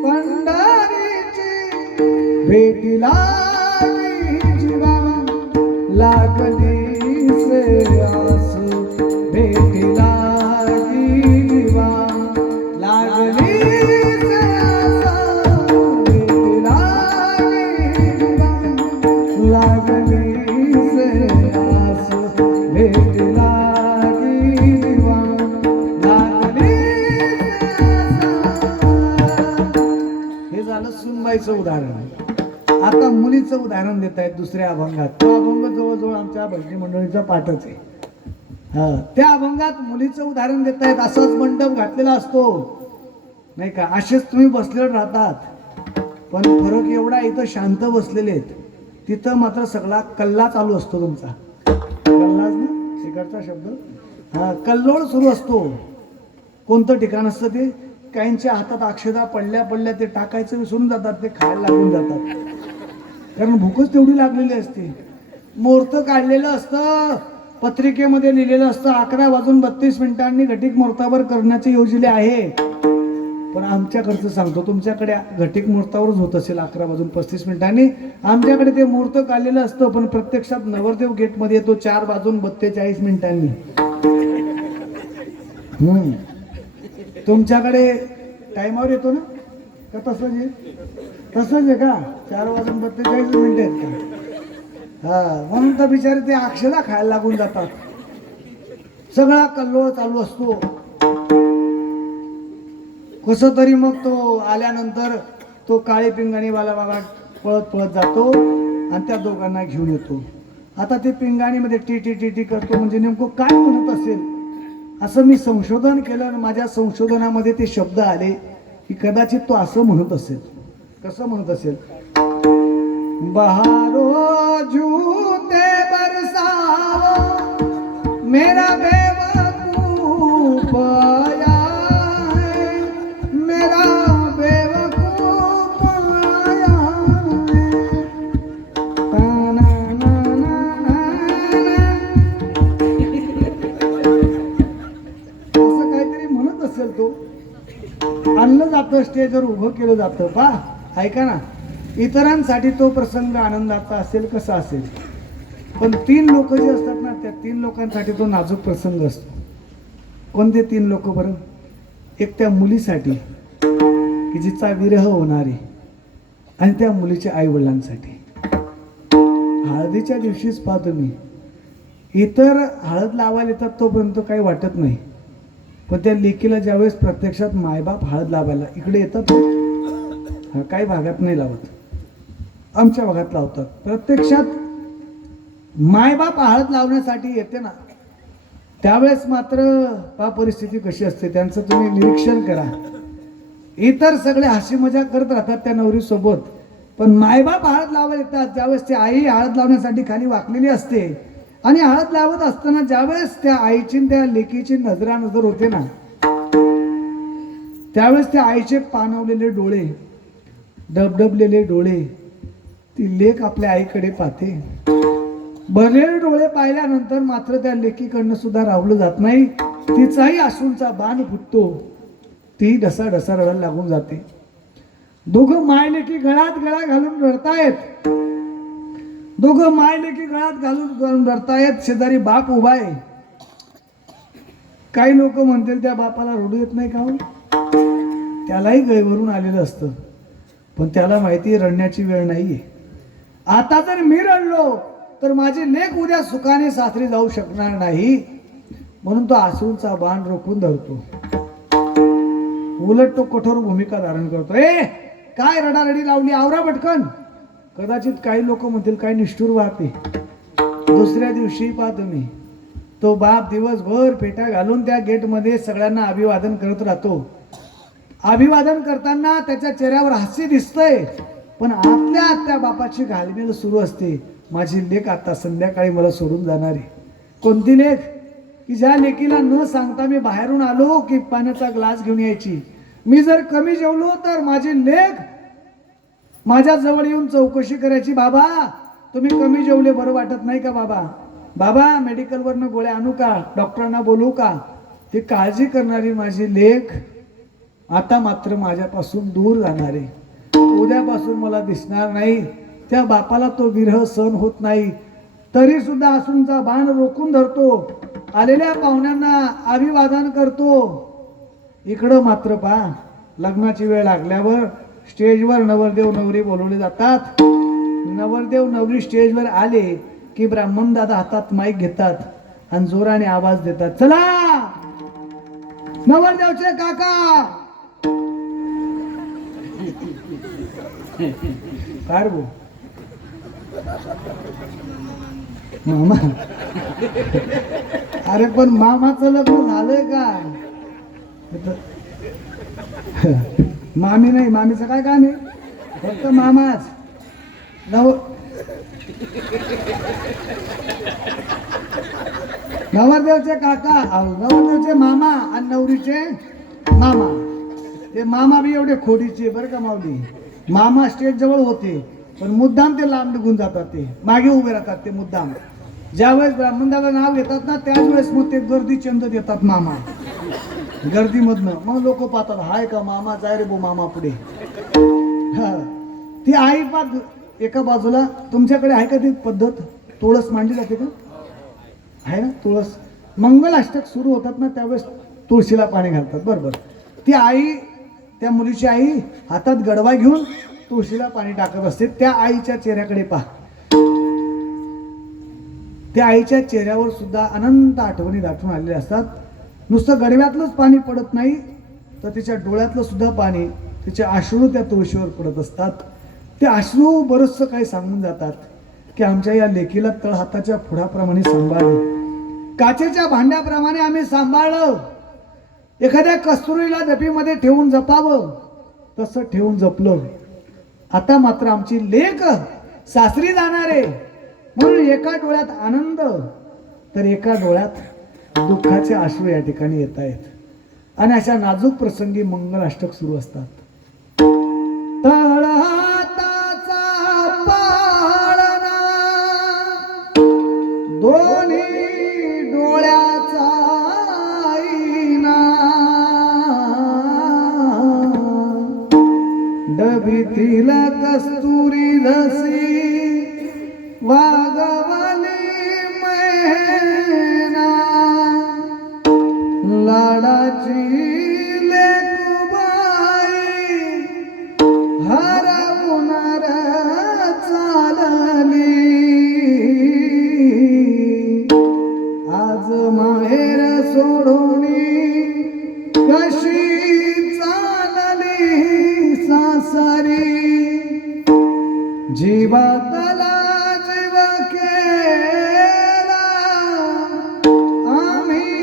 पंढरीची, भेटीला जीवा लागली से आस, भेटीला जीवा लागली से आस, भेटीला जीवा लागली से आस, भेटीला जीवा लागली से आस. हे झालं सुनबाईचं उदाहरण. आता मुलीचं उदाहरण देत आहेत दुसऱ्या अभंगात. तो अभंग जवळजवळ आमच्या भजनी मंडळीचा पाठच आहे. हा, त्या अभंगात मुलीचं उदाहरण देत आहेत. असाच मंडप घातलेला असतो नाही का, असेच तुम्ही बसलेले राहतात, पण फरक एवढा, इथं शांत बसलेले आहेत, तिथं मात्र सगळा कल्ला चालू असतो तुमचा. कल्लाच ना इकडचा शब्द. हा, कल्लोळ सुरू असतो. कोणतं ठिकाण असतं ते, काहींच्या हातात अक्षता पडल्या ते टाकायचं विसरून जातात, ते खायला लागून जातात, कारण भूकच तेवढी लागलेली असते. मुहूर्त काढलेलं असतं, पत्रिकेमध्ये लिहिलेलं असतं 11:32 घटिक मुहूर्तावर करण्याचे योजले आहे. पण आमच्याकडचं सांगतो, तुमच्याकडे घटिक मुहूर्तावरच होत असेल 11:35. आमच्याकडे ते मुहूर्त काढलेलं असतं, पण प्रत्यक्षात नवरदेव गेटमध्ये येतो 4:42. तुमच्याकडे टाइमावर येतो ना का? तसंच आहे का? 4:42 आहेत का? हा, म्हणून तर बिचारे ते अक्षदा खायला लागून जातात. सगळा कल्लोळ चालू असतो. कसं तरी मग तो आल्यानंतर तो काळी पिंगाणीवाला बाबा पळत जातो आणि त्या दोघांना घेऊन येतो. आता ते पिंगाणीमध्ये टी करतो, म्हणजे नेमकं काय म्हणत असेल असं मी संशोधन केलं आणि माझ्या संशोधनामध्ये ते शब्द आले की कदाचित तो असं म्हणत असेल. कसं म्हणत असेल? बहारो जूते बरसाओ मेरा बेवकूफ आया है, मेरा बेवकूफ आया है. असं काहीतरी म्हणत असेल तो. आणलं जातं, स्टेजवर उभं केलं जातं. पा ऐका ना, इतरांसाठी तो प्रसंग आनंदाचा असेल, कसा असेल, पण 3 लोक जे असतात ना, त्या 3 लोकांसाठी तो नाजूक प्रसंग असतो. कोणते 3 लोक बरं? एक त्या मुलीसाठी की जिचा विरह होणार आहे, आणि त्या मुलीच्या आई वडिलांसाठी. हळदीच्या दिवशीच पाहतो मी, इतर हळद लावायला येतात तोपर्यंत काही वाटत नाही, पण त्या लेकीला ज्यावेळेस प्रत्यक्षात मायबाप हळद लावायला इकडे येतात, काही भागात नाही लावत, आमच्या भागात लावतात. प्रत्यक्षात मायबाप हळद लावण्यासाठी येते ना, त्यावेळेस मात्र परिस्थिती कशी असते त्यांचं तुम्ही निरीक्षण करा. इतर सगळे हसी मजाक करत राहतात त्या नवरीसोबत, पण मायबाप हळद लावायला येतात त्यावेळेस ती आई हळद लावण्यासाठी खाली वाकलेली असते. आणि हळद लावत असताना ज्यावेळेस त्या आईची त्या लेकीची नजरानजर होते ना, त्यावेळेस त्या आईचे पाणवलेले डोळे, डबडबलेले डोळे, ती लेक आपल्या आईकडे पाहते. भरलेले डोळे पाहिल्यानंतर मात्र त्या लेकीकडनं सुद्धा राहुलं जात नाही. तिचाही अश्रूंचा बाण फुटतो. ती ढसाढसा रडायला लागून जाते. दोघं माय लेकी गळ्यात गळा घालून रडतायत. दोघं माय लेकी गळ्यात घालून रडतायत. शेजारी बाप उभा आहे. काही लोक म्हणतील त्या बापाला रडू येत नाही का हो? त्यालाही गैवरून आलेलं असतं, पण त्याला माहिती रडण्याची वेळ नाहीये. आता जर मी रडलो तर माझी लेक उद्या सुखाने सासरी जाऊ शकणार नाही, म्हणून तो अश्रूंचा बाण रोखून धरतो. उलट तो कठोर भूमिका धारण करतो. काय रडारडी लावली, आवरा पटकन. कदाचित काही लोक म्हणतील काय निष्ठुर बाप आहे. दुसऱ्या दिवशी पहा तुम्ही, तो बाप दिवसभर पेटा घालून त्या गेटमध्ये सगळ्यांना अभिवादन करत राहतो. अभिवादन करताना त्याच्या चेहऱ्यावर हास्य दिसतंय, पण आतल्या त्या बापाची घालमेल सुरू असते. माझी लेक आता संध्याकाळी मला सोडून जाणार आहे. कोणती लेक? की ज्या लेकीला न सांगता मी बाहेरून आलो की पाण्याचा ग्लास घेऊन यायची. मी जर कमी जेवलो तर माझी लेक माझ्या जवळ येऊन चौकशी करायची, बाबा तुम्ही कमी जेवले, बरं वाटत नाही का बाबा? बाबा मेडिकलवरनं गोळ्या आणू का? डॉक्टरांना बोलवू का? ही काळजी करणारी माझी लेक आता मात्र माझ्यापासून दूर जाणार आहे. उद्यापासून मला दिसणार नाही. त्या बापाला तो विरह सहन होत नाही, तरी सुद्धा असूनचा बाण रोखून धरतो. आलेल्या पाहुण्यांना अभिवादन करतो. इकडं मात्र पहा, लग्नाची वेळ लागल्यावर स्टेजवर नवरदेव नवरी बोलवले जातात. नवरदेव नवरी स्टेजवर आले की ब्राह्मण दादा हातात माईक घेतात आणि जोराने आवाज देतात, चला नवरदेवचे काका. काय रे मामा? अरे पण मामाचं लग्न झालंय का? मामी नाही, मामीचं काय काम आहे? फक्त मामाच. नवरदेवचे काका, नवरदेवचे मामा आणि नवरीचे मामा. ते मामा बी एवढे खोडीचे बरं का माऊली. मामा स्टेज जवळ होते, पण मुद्दाम ते लांब निघून जातात. ते मागे उभे राहतात. ते मुद्दाम ज्यावेळेस ब्राह्मणाला नाव घेतात ना, त्याच वेळेस मग ते गर्दी चंद देतात मामा गर्दीमधनं. मग लोक पाहतात, हाय का मामा, जाय रे बो मामा पुढे. ती आई पाच एका बाजूला. तुमच्याकडे आहे का ती पद्धत? तुळस मांडली जाते का? आहे ना तुळस. मंगल अष्टक सुरू होतात ना, त्यावेळेस तुळशीला पाणी घालतात. बरोबर. ती आई, त्या मुलीची आई हातात गडवा घेऊन तुळशीला पाणी टाकत असते. त्या आईच्या चेहऱ्याकडे पहा. त्या आईच्या चेहऱ्यावर सुद्धा अनंत आठवणी दाटून आलेल्या असतात. नुसतं गडव्यातलंच पाणी पडत नाही, तर तिच्या डोळ्यातलं सुद्धा पाणी, तिचे अश्रू त्या तुळशीवर पडत असतात. ते अश्रू बरचसं काही सांगून जातात की आमच्या या लेकीला तळहाताच्या फुडाप्रमाणे सांभाळलं, काचेच्या भांड्याप्रमाणे आम्ही सांभाळलं. एखाद्या कस्तुरीला डबीमध्ये ठेवून जपावं तसं ठेवून जपलं. आता मात्र आमची लेक सासरी जाणार आहे, म्हणून एका डोळ्यात आनंद तर एका डोळ्यात दुःखाचे अश्रू या ठिकाणी येत आहेत. आणि अशा नाजूक प्रसंगी मंगल अष्टक सुरू असतात. तळहाताचा पाळणा, दोन्ही डोळ्याचा आईना, डबीतील कस्तुरी रसी वागवली मैना, लाडाची लेकुबाई हरवून चालली, आज माहेर सोडून कशी चालली सासरी, जीवातला जीव केला आम्ही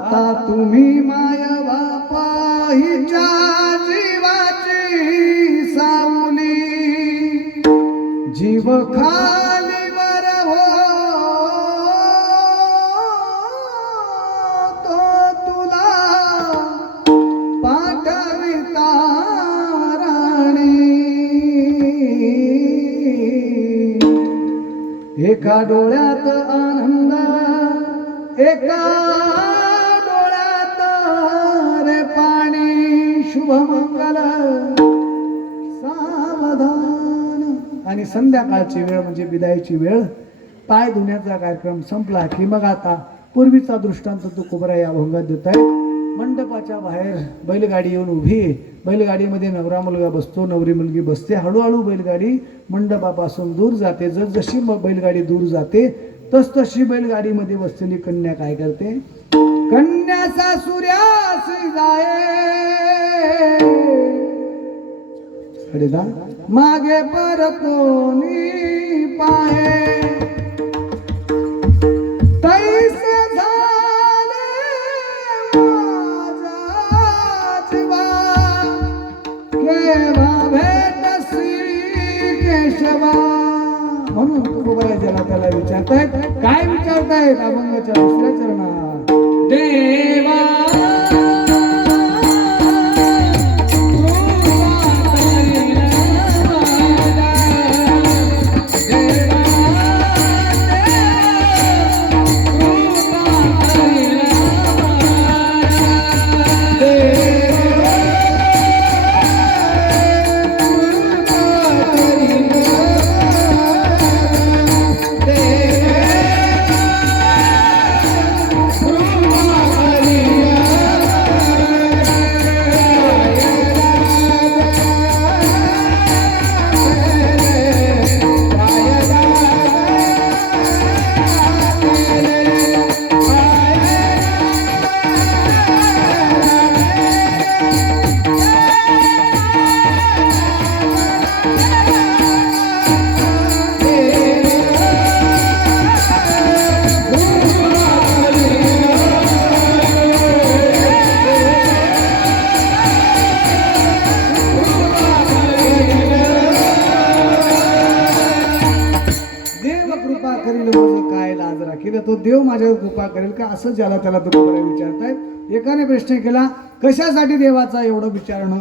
आता तुम्ही माय बापा हिच्या जीवाची सावली, जीव खाली वर तो तुला पाठविता राणी. एका डोळ्यात आनंद, एका डोळ्यात रे पाणी. शुभमंगल सावधान. आणि संध्याकाळची वेळ म्हणजे विदायची वेळ, पाय धुण्याचा कार्यक्रम संपला की मग आता पूर्वीचा दृष्टांत तुकोबरा या अभंगात देत आहे. मंडपाच्या बाहेर बैलगाडी येऊन उभी, बैलगाडीमध्ये नवरा मुलगा बसतो, नवरी मुलगी बसते. हळूहळू बैलगाडी मंडपापासून दूर जाते. जशी बैलगाडी दूर जाते तसतशी बैलगाडीमध्ये बसलेली कन्या काय करते? कन्या सासुऱ्यासी जाये, मागे परतोनी पाहे. तैसे झाले माझा जीवा, केव्हा भेटसी केशवा. म्हणून तुकोबरा ज्याला त्याला विचारतायत. काय विचारतायत? अभंगाच्या दुसऱ्या चरणात देवा तो देव माझ्यावर कृपा करेल का, असं ज्याला त्याला तुकोबरा विचारतायत. एकाने प्रश्न केला, कशासाठी देवाचा एवढं विचारणं?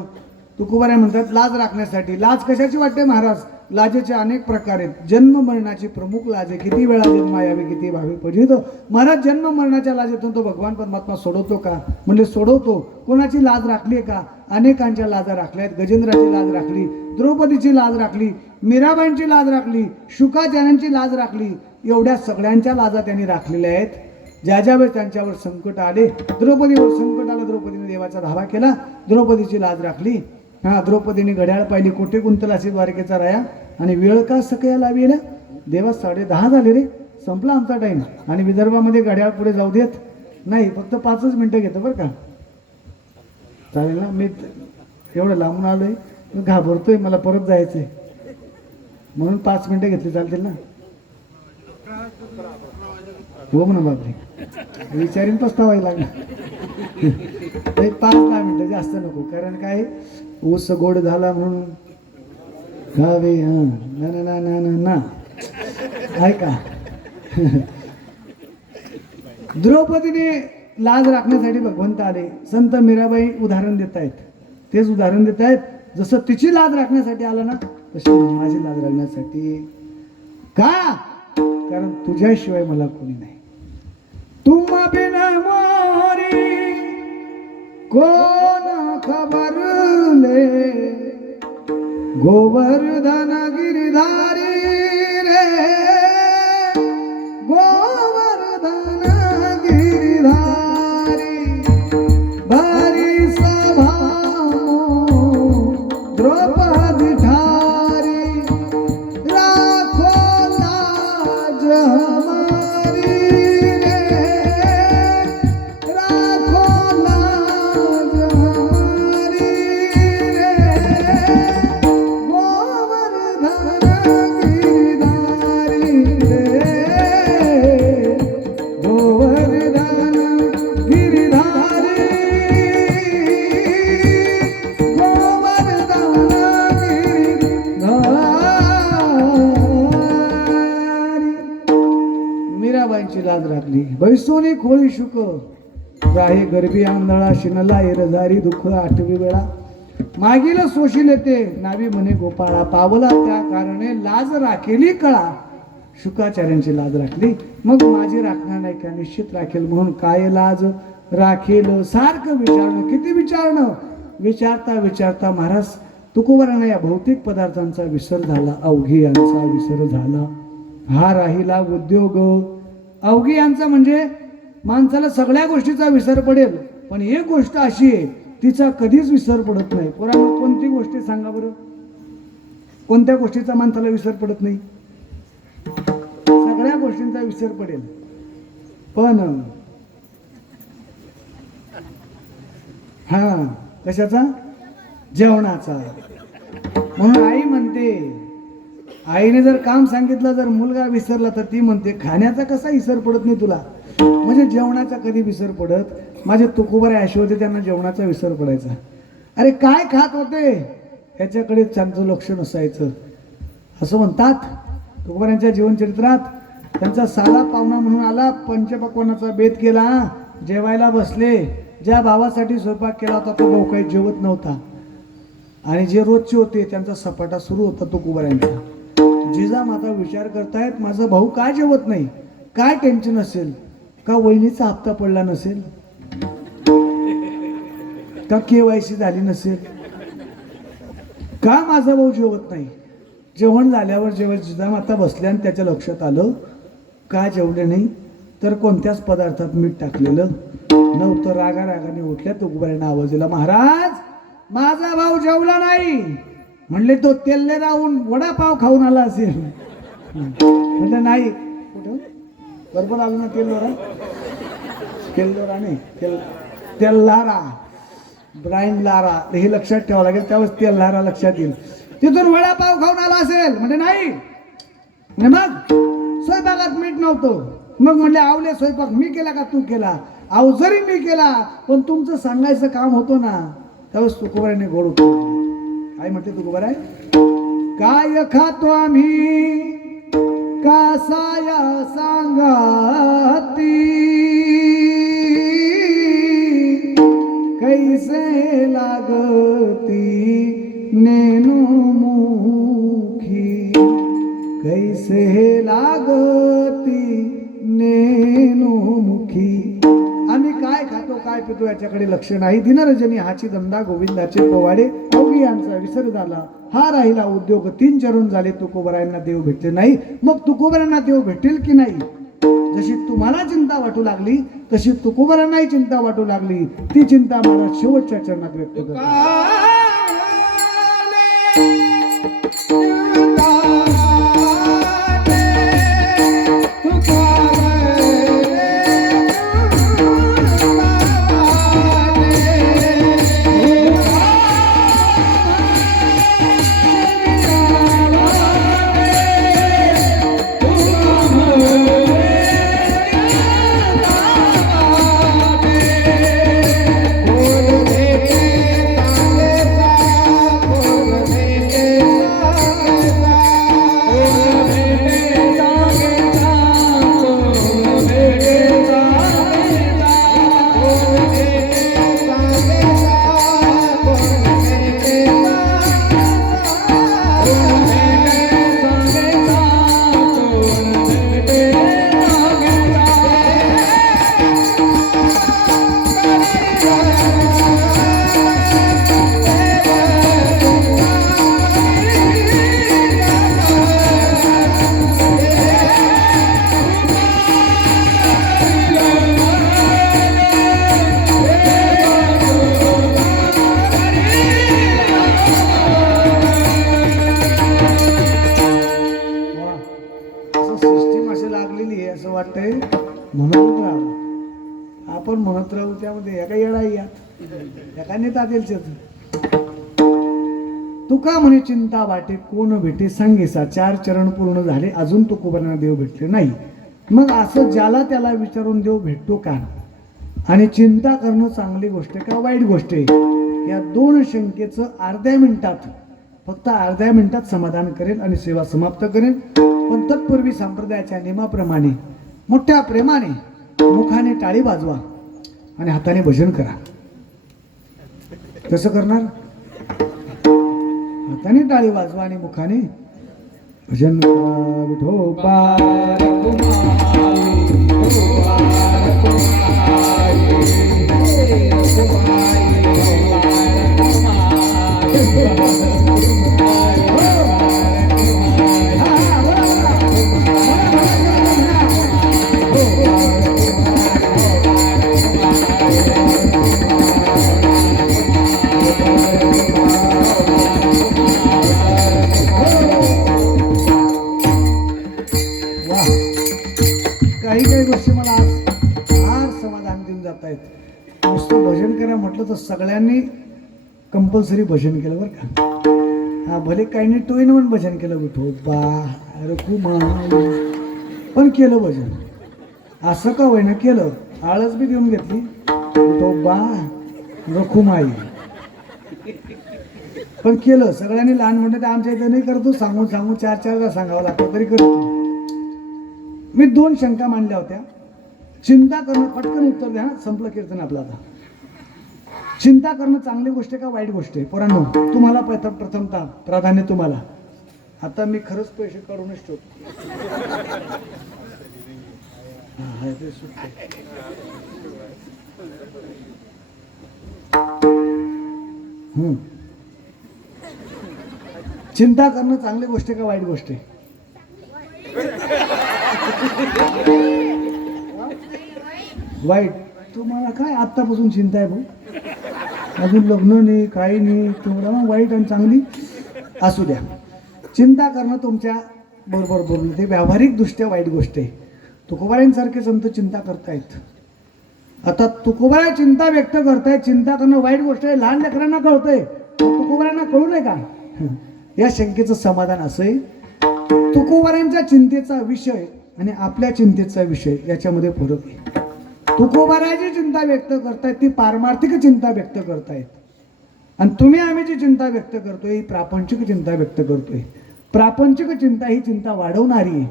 तुकोबरा म्हणतात, लाज राखण्यासाठी. लाज कशाची वाटते महाराज? लाजेचे अनेक प्रकार आहेत. जन्म मरणाची प्रमुख लाज आहे. किती वेळा जन्म यावे किती भावे पजित. महाराज जन्म मरणाच्या लाजेतून तो भगवान परमात्मा सोडवतो का? म्हणजे सोडवतो. कोणाची लाज राखली आहे का? अनेकांच्या लाजा राखल्या आहेत. गजेंद्राची लाज राखली, द्रौपदीची लाज राखली, मीराबाईंची लाज राखली, शुकाचार्यांची लाज राखली. एवढ्या सगळ्यांच्या लाजा त्यांनी राखलेल्या आहेत. ज्या ज्या वेळेस त्यांच्यावर संकट आले, द्रौपदीवर संकट आलं, द्रौपदीने देवाचा धावा केला, द्रौपदीची लाज राखली. द्रौपदीने घड्याळ पाहिली, कोठे गुंतलासी द्वारकेचा राया, आणि वेळ का सकया लाविला? देवा 10:30 झाले रे, संपला आमचा टाईम. आणि विदर्भामध्ये घड्याळ पुढे जाऊ देत नाही, फक्त 5च मिनटं घेतं बरं का. चालेल ना? मी एवढं लांबून आलोय, घाबरतोय, मला परत जायचंय, म्हणून 5 मिनटं घेतली, चालतील ना? हो म्हणा बापरे, विचारीन पस्तावायला लागला. 5-10 मिनटं जास्त नको, कारण काय ऊस गोड झाला म्हणून गावे ना ना ना ना ना ऐका. द्रौपदीने लाज राखण्यासाठी भगवंत आले. संत मीराबाई उदाहरण देत आहेत, तेच उदाहरण देत आहेत. जसं तिची लाज राखण्यासाठी आला ना, तशी माझी लाज राखण्यासाठी. का? कारण तुझ्याशिवाय मला कोणी नाही. तुम बिना मोरी कोण खबर ले, गोवर्धन गिरधारी रे, गोवर्धन गिरधारी. भारी सभा द्रौपदी ठारी, राखो लाज हमारी रे, राखो लाज हमारी रे, गोवर्धन गिरधारी रे, गोवर्धन गिरधारी. लाज राखली. बैसोनी खोळी शुक राहे गरबी आंधळा शिनला रजारी दुःख आठवी वेळा. मागील सोशील ते नावी म्हणे गोपाळा पावला त्या कारणे लाज राखेली कळा. शुकाचार्यांची लाज राखली, मग माझी राखणार नाही का? निश्चित राखेल. म्हणून काय लाज राखेल सारखं विचारणं. किती विचारणं? विचारता विचारता महाराज तुकोबारांना या भौतिक पदार्थांचा विसर झाला, अवघी यांचा विसर झाला. हा राहिला उद्योग. अवघी यांचा म्हणजे माणसाला सगळ्या गोष्टीचा विसर पडेल, पण एक गोष्ट अशी आहे तिचा कधीच विसर पडत नाही. पोरांनो, कोणती गोष्ट सांगा बरं, कोणत्या गोष्टीचा माणसाला विसर पडत नाही? सगळ्या गोष्टींचा विसर पडेल, पण हा कशाचा? जेवणाचा. म्हणून आई म्हणते, आईने जर काम सांगितलं, जर मुलगा विसरला तर ती म्हणते खाण्याचा कसा विसर पडत नाही तुला? म्हणजे जेवणाचा कधी विसर पडत? माझे तुकोबारे असे होते, त्यांना जेवणाचा विसर पडायचा. अरे काय खात होते याच्याकडे त्यांचं लक्ष नसायचं. असं म्हणतात तुकोबारांच्या जीवनचरित्रात. त्यांचा साला पाहुणा म्हणून आला, पंचपक्वान्नाचा बेत केला, जेवायला बसले. ज्या भावासाठी स्वयंपाक केला होता तो भाऊ काही जेवत नव्हता, आणि जे रोजचे होते त्यांचा सपाटा सुरू होता तुकोबारांचा. जिजामाता विचार करतायत माझा भाऊ काय जेवत नाही, काय टेन्शन असेल? का वहिनीचा हप्ता पडला नसेल? का KYC झाली नसेल? का माझा भाऊ जेवत नाही? जेवण झाल्यावर जेव्हा जिजामाता बसल्या आणि त्याच्या लक्षात आलं का जेवले नाही, तर कोणत्याच पदार्थात मीठ टाकलेलं नव्हतं. रागाने उठल्या. तुकोबारांना आवाज दिला, महाराज माझा भाऊ जेवला नाही. म्हणले तो तेलने राहून वडापाव खाऊन आला असेल. म्हणजे नाही, कुठं बरोबर आलं ना? तेलदोरा नाही, तेल्लारा, ब्राईन लारा, हे लक्षात ठेवावं लागेल. त्यावेळेस तेल्लारा लक्षात येईल. तिथून वडापाव खाऊन आला असेल म्हणजे नाही. मग स्वयंपाकात मीठ नव्हतं. मग म्हणले आवले स्वयंपाक मी केला का तू केला? अहो जरी मी केला पण तुमचं सांगायचं काम होतं ना. त्यावेळेस तुकोबारांनी गोड उठवलं. काय म्हणते तुकोबाराय? काय खातो आम्ही कासाया सांगाती, कैसे लागती नेनो मुखी, कैसे लागती नेनो मुखी. आम्ही काय खातो काय पितो याच्याकडे लक्ष नाही. दिनरजनी हाची दंदा गोविंदाचे पोवाडे. अवघी यांचा विसर झाला. हा राहिला उद्योग. 3 चरण झाले. तुकोबारायांना देव भेटले नाही. मग तुकोबारांना देव भेटेल की नाही? जशी तुम्हाला चिंता वाटू लागली तशी तुकोबारांनाही चिंता वाटू लागली. ती चिंता महाराज शेवटच्या चरणात व्यक्त करतात. वाटतंय म्हणत राहू. आपण म्हणत राहू त्यामध्ये एका येडा यात एका नेता देलचे. तुका म्हणे चिंता वाटे कोण भेटे सांगेसा. 4 चरण पूर्ण झाले. अजून तुकोबारांना देव भेटले नाही. मग असं ज्याला त्याला विचारून देव भेटतो का? आणि चिंता करणं चांगली गोष्ट का वाईट गोष्ट आहे? या 2 शंकेचं अर्ध्या मिनिटात, फक्त अर्ध्या मिनिटात समाधान करेल आणि सेवा समाप्त करेल. पण तत्पूर्वी संप्रदायाच्या नियमाप्रमाणे मोठ्या प्रेमाने मुखाने टाळी वाजवा आणि हाताने भजन करा. कसं करणार? हाताने टाळी वाजवा आणि मुखाने भजन करा. विठोबा काही काही गोष्टी मला फार समाधान देऊन जात आहेत. नुसतं भजन करा म्हटलं तर सगळ्यांनी कंपल्सरी भजन केलं बरं का. हा भले काहींनी 2 in 1 भजन केलं. विठोबा रखुमाई पण केलं भजन. असं का होईना केलं. आळस बी देऊन घेतली. विठोबा रखुमाई पण केलं. सगळ्यांनी लहान म्हणतं ते आमच्या इथे नाही करतो. सांगून सांगून 4-4 वेळा सांगावं लागतं तरी करतो. मी 2 शंका मांडल्या होत्या. चिंता करणं, पटकन उत्तर द्या. संपलं कीर्तन आपलं आता. चिंता करणं चांगली गोष्ट आहे का वाईट गोष्ट आहे? पोरांनो तुम्हाला प्रथमतः प्राधान्य तुम्हाला. आता मी खरंच पैसे काढूनच ठेवतो. चिंता करणं चांगली गोष्ट आहे का वाईट गोष्ट आहे? वाईट. तुम्हाला काय आत्तापासून चिंता आहे भाऊ? अजून लग्न नाही, काही नाही. तुम्हाला मग वाईट आणि चांगली असू द्या. चिंता करणं तुमच्या बरोबर बोलणं ते व्यावहारिक दृष्ट्या वाईट गोष्ट आहे. तुकोबारांसारखे संत चिंता करतायत. आता तुकोबारा चिंता व्यक्त करतायत. चिंता करणं वाईट गोष्ट आहे. लहान लेकरांना कळतंय, तुकोबारांना कळू नये का? या शंकेचं समाधान असं आहे. तुकोबारांच्या चिंतेचा विषय आणि आपल्या चिंतेचा विषय याच्यामध्ये फरक आहे. तुकोबाराची चिंता व्यक्त करतायत ती पारमार्थिक चिंता व्यक्त करतायत आणि तुम्ही आम्ही जी चिंता व्यक्त करतोय ही प्रापंचिक चिंता व्यक्त करतोय. प्रापंचिक चिंता ही चिंता वाढवणारी आहे,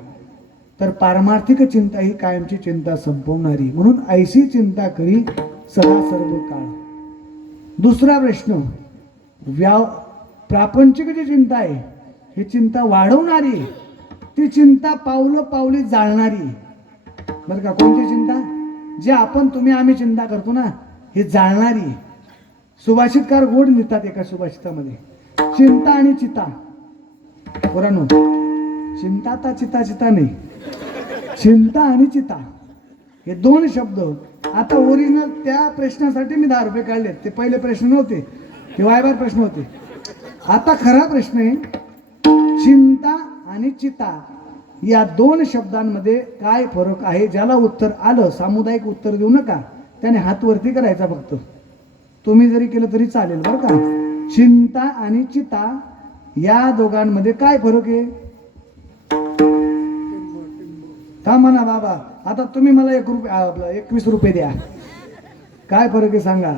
तर पारमार्थिक चिंता ही कायमची चिंता संपवणारी. म्हणून ऐशी चिंता करी सदा सर्व काळ. दुसरा प्रश्न, प्रापंचिक जी चिंता आहे ही चिंता वाढवणारी, ती चिंता पावलं पावली जाळणारी. बरं का? कोणती चिंता? जे आपण तुम्ही आम्ही चिंता करतो ना, ही जाळणारी. सुभाषितकार गोड लिहितात एका सुभाषितामध्ये, चिंता आणि चिता. पोरांनो चिंता ता चिता चिता नाही, चिंता आणि चिता हे 2 शब्द. आता ओरिजिनल त्या प्रश्नासाठी मी 10 रुपये काढले. ते पहिले प्रश्न नव्हते, ते वायबार प्रश्न होते. आता खरा प्रश्न आहे, चिंता आणि चिता या 2 शब्दांमध्ये काय फरक आहे? ज्याला उत्तर आलं, सामुदायिक उत्तर देऊ नका, त्याने हात वरती करायचा फक्त. तुम्ही जरी केलं तरी चालेल बरं का. चिंता आणि चिता या दोघांमध्ये काय फरक आहे? थांबा ना बाबा, आता तुम्ही मला 21 रुपये द्या. काय फरक आहे सांगा.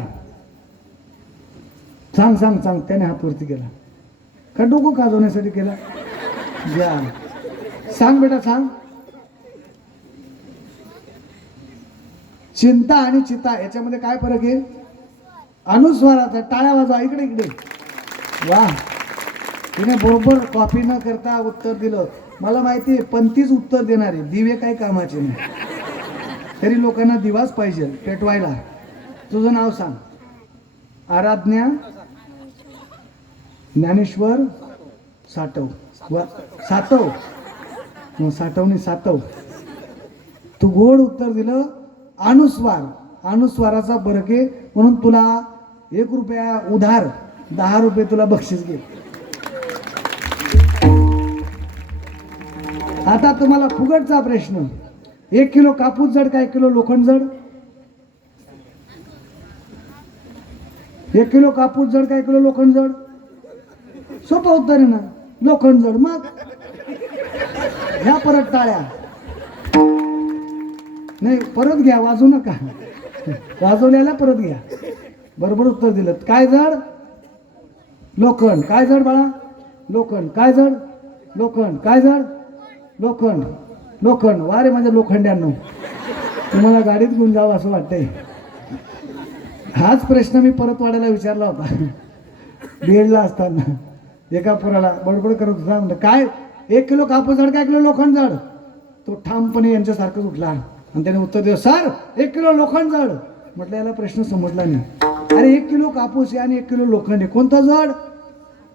सांग सांग सांग. त्याने हात वरती केला का डोकं खाजवण्यासाठी केला? द्या, सांग बेटा सांग. चिंता आणि चिता याच्यामध्ये काय फरक आहे? अनुस्वाराचा. टाळ्या वाजवा इकडे इकडे. वा, तिने बरोबर कॉपी न करता उत्तर दिलं. मला माहिती आहे पंतीच उत्तर देणारे, दिवे काही कामाचे नाही. तरी लोकांना दिवाच पाहिजे पेटवायला. तुझं नाव सांग. आराधना ज्ञानेश्वर साठव. सातव. साठवणी सातव. तू गोड उत्तर दिलं. अनुस्वार, अनुस्वाराचा फरक आहे. म्हणून तुला 1 रुपया उधार, 10 रुपये तुला बक्षीस घे. आता तुम्हाला फुकटचा प्रश्न. 1 किलो कापूस जड का 1 किलो लोखंड जड? 1 किलो कापूस जड का 1 किलो लोखंड जड? सोपं उत्तर आहे ना, लोखंड जड. मग ह्या परत टाळ्या नाही, परत घ्या, वाजू नका. वाजवल्याला परत घ्या. बरोबर उत्तर दिलं. काय जड? लोखंड. काय जड बाळा? लोखंड. काय जड? लोखंड. काय जड? लोखंड. लोखंड. वा रे माझ्या लोखंड्यांनो, तुम्हाला गाडीत घेऊन जावं असं वाटतंय. हाच प्रश्न मी परतवाड्याला विचारला होता बीएडला असताना. एका पोराला बडबड करत होता, म्हणलं काय 1 किलो कापूस जड काय 1 किलो लोखंड जड. तो ठामपणे यांच्यासारखंच उठला आणि त्याने उत्तर दिलं, सर 1 किलो लोखंड जड. म्हटलं याला प्रश्न समजला नाही. अरे 1 किलो कापूस आहे आणि 1 किलो लोखंड आहे, कोणतं जड.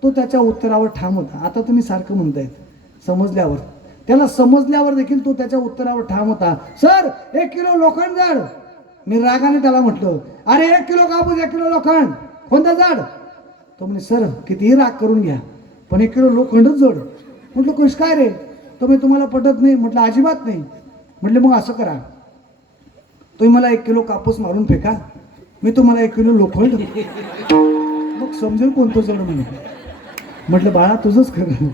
तो त्याच्या उत्तरावर ठाम होता. आता तुम्ही सारखं म्हणतायत समजल्यावर, त्याला समजल्यावर देखील तो त्याच्या उत्तरावर ठाम होता, सर 1 किलो लोखंड जड. मी रागाने त्याला म्हटलं, अरे 1 किलो कापूस 1 किलो लोखंड कोणतं जड. तो म्हणे सर कितीही राग करून घ्या पण 1 किलो लोखंडच जड. म्हटलं कश काय रे, तर मी तुम्हाला पटत नाही. म्हटलं अजिबात नाही. म्हटलं मग असं करा, तुम्ही मला 1 किलो कापूस मारून फेका, मी तुम्हाला 1 किलो लोखंड, मग समजेल कोणतं जड म्हणे. म्हटलं बाळा तुझंच खरं,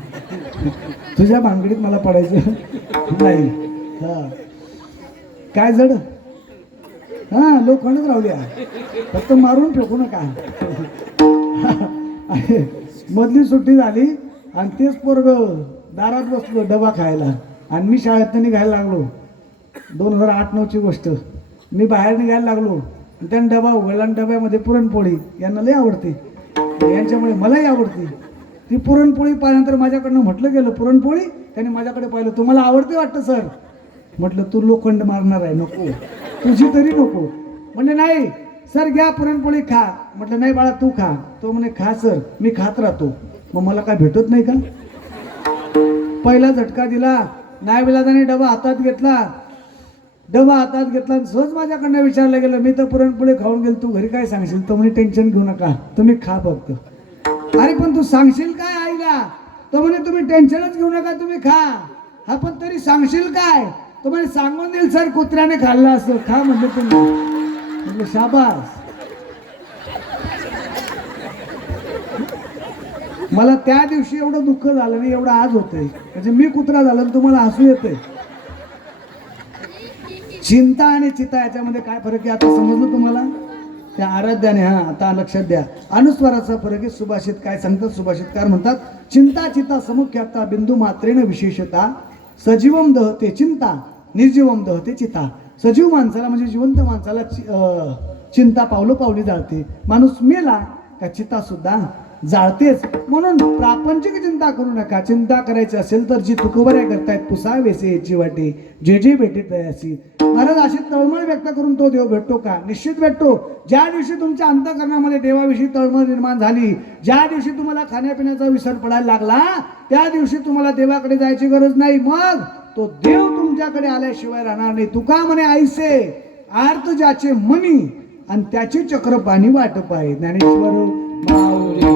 तुझ्या भानगडीत मला पडायचं नाही. हा काय जड, हा लोखंडच राहूया, फक्त मारून फेकू नका. मधली सुट्टी झाली आणि तेच पोरग दारात बसलो डबा खायला आणि मी शाळेत निघायला लागलो. 2008-9ची गोष्ट. मी बाहेर निघायला लागलो आणि त्याने डबा उघडला आणि डब्यामध्ये पुरणपोळी. यांना लई आवडते, यांच्यामुळे मलाही आवडते. ती पुरणपोळी पाहिल्यानंतर माझ्याकडनं म्हटलं गेलं पुरणपोळी. त्याने माझ्याकडे पाहिलं, तुम्हाला आवडते वाटतं सर. म्हटलं तू लोखंड मारणार आहे, नको तुझी तरी नको. म्हणजे नाही सर घ्या पुरणपोळी खा. म्हटलं नाही बाळा तू खा. तो म्हणे खा सर, मी खात राहतो. मग मला काय भेटत नाही का. पहिला झटका दिला, नाही विलाजाने डबा हातात घेतला. डबा हातात घेतला सहज माझ्याकडनं विचारलं गेलं, मी तर पुरणपोळी खाऊन गेलो, तू घरी काय सांगशील. तो म्हणे टेन्शन घेऊ नका, तुम्ही खा फक्त. अरे पण तू सांगशील काय आईला. तो म्हणे तुम्ही टेन्शनच घेऊ नका, तुम्ही खा. हा पण तरी सांगशील काय. तो म्हणे सांगून देईल सर, कुत्र्याने खाल्लं असं, खा म्हणलं तुम्ही. म्हटलं शाबास. मला त्या दिवशी एवढं दुःख झालं नाही एवढं आज होतंय. म्हणजे मी कुत्रा झालं तुम्हाला हसू येतंय. चिंता आणि चिता याच्यामध्ये काय फरक आहे आता समजलं तुम्हाला. त्या आराध्याने, हा आता लक्षात द्या, अनुस्वाराचा फरक आहे. सुभाषित काय सांगतात, सुभाषितकार म्हणतात, चिंता चिता समुख्याता बिंदू मात्रेण विशेषता सजीवम दहते चिंता निर्जीवम दहते चिता. सजीव माणसाला म्हणजे जिवंत माणसाला चिंता पावलं पावली जाळते. माणूस मेला का चिता सुद्धा जाळतेच. म्हणून प्रापंचिक चिंता करू नका. चिंता करायची असेल तर जी तुकोबऱ्या करतायत पुसावेसे याची वाटे जे जे भेटे तयासी. महाराज अशी तळमळ व्यक्त करून तो देव भेटतो का. निश्चित भेटतो. ज्या दिवशी तुमच्या अंतःकरणामध्ये देवाविषयी तळमळ निर्माण झाली, ज्या दिवशी तुम्हाला खाण्यापिण्याचा विसर पडायला लागला, त्या दिवशी तुम्हाला देवाकडे जायची गरज नाही. मग तो देव तुमच्याकडे आल्याशिवाय राहणार नाही. तुका म्हणे ऐसे आर्त ज्याचे मनी आणि त्याचे चक्र पाणी वाटप आहे. ज्ञानेश्वर माऊली.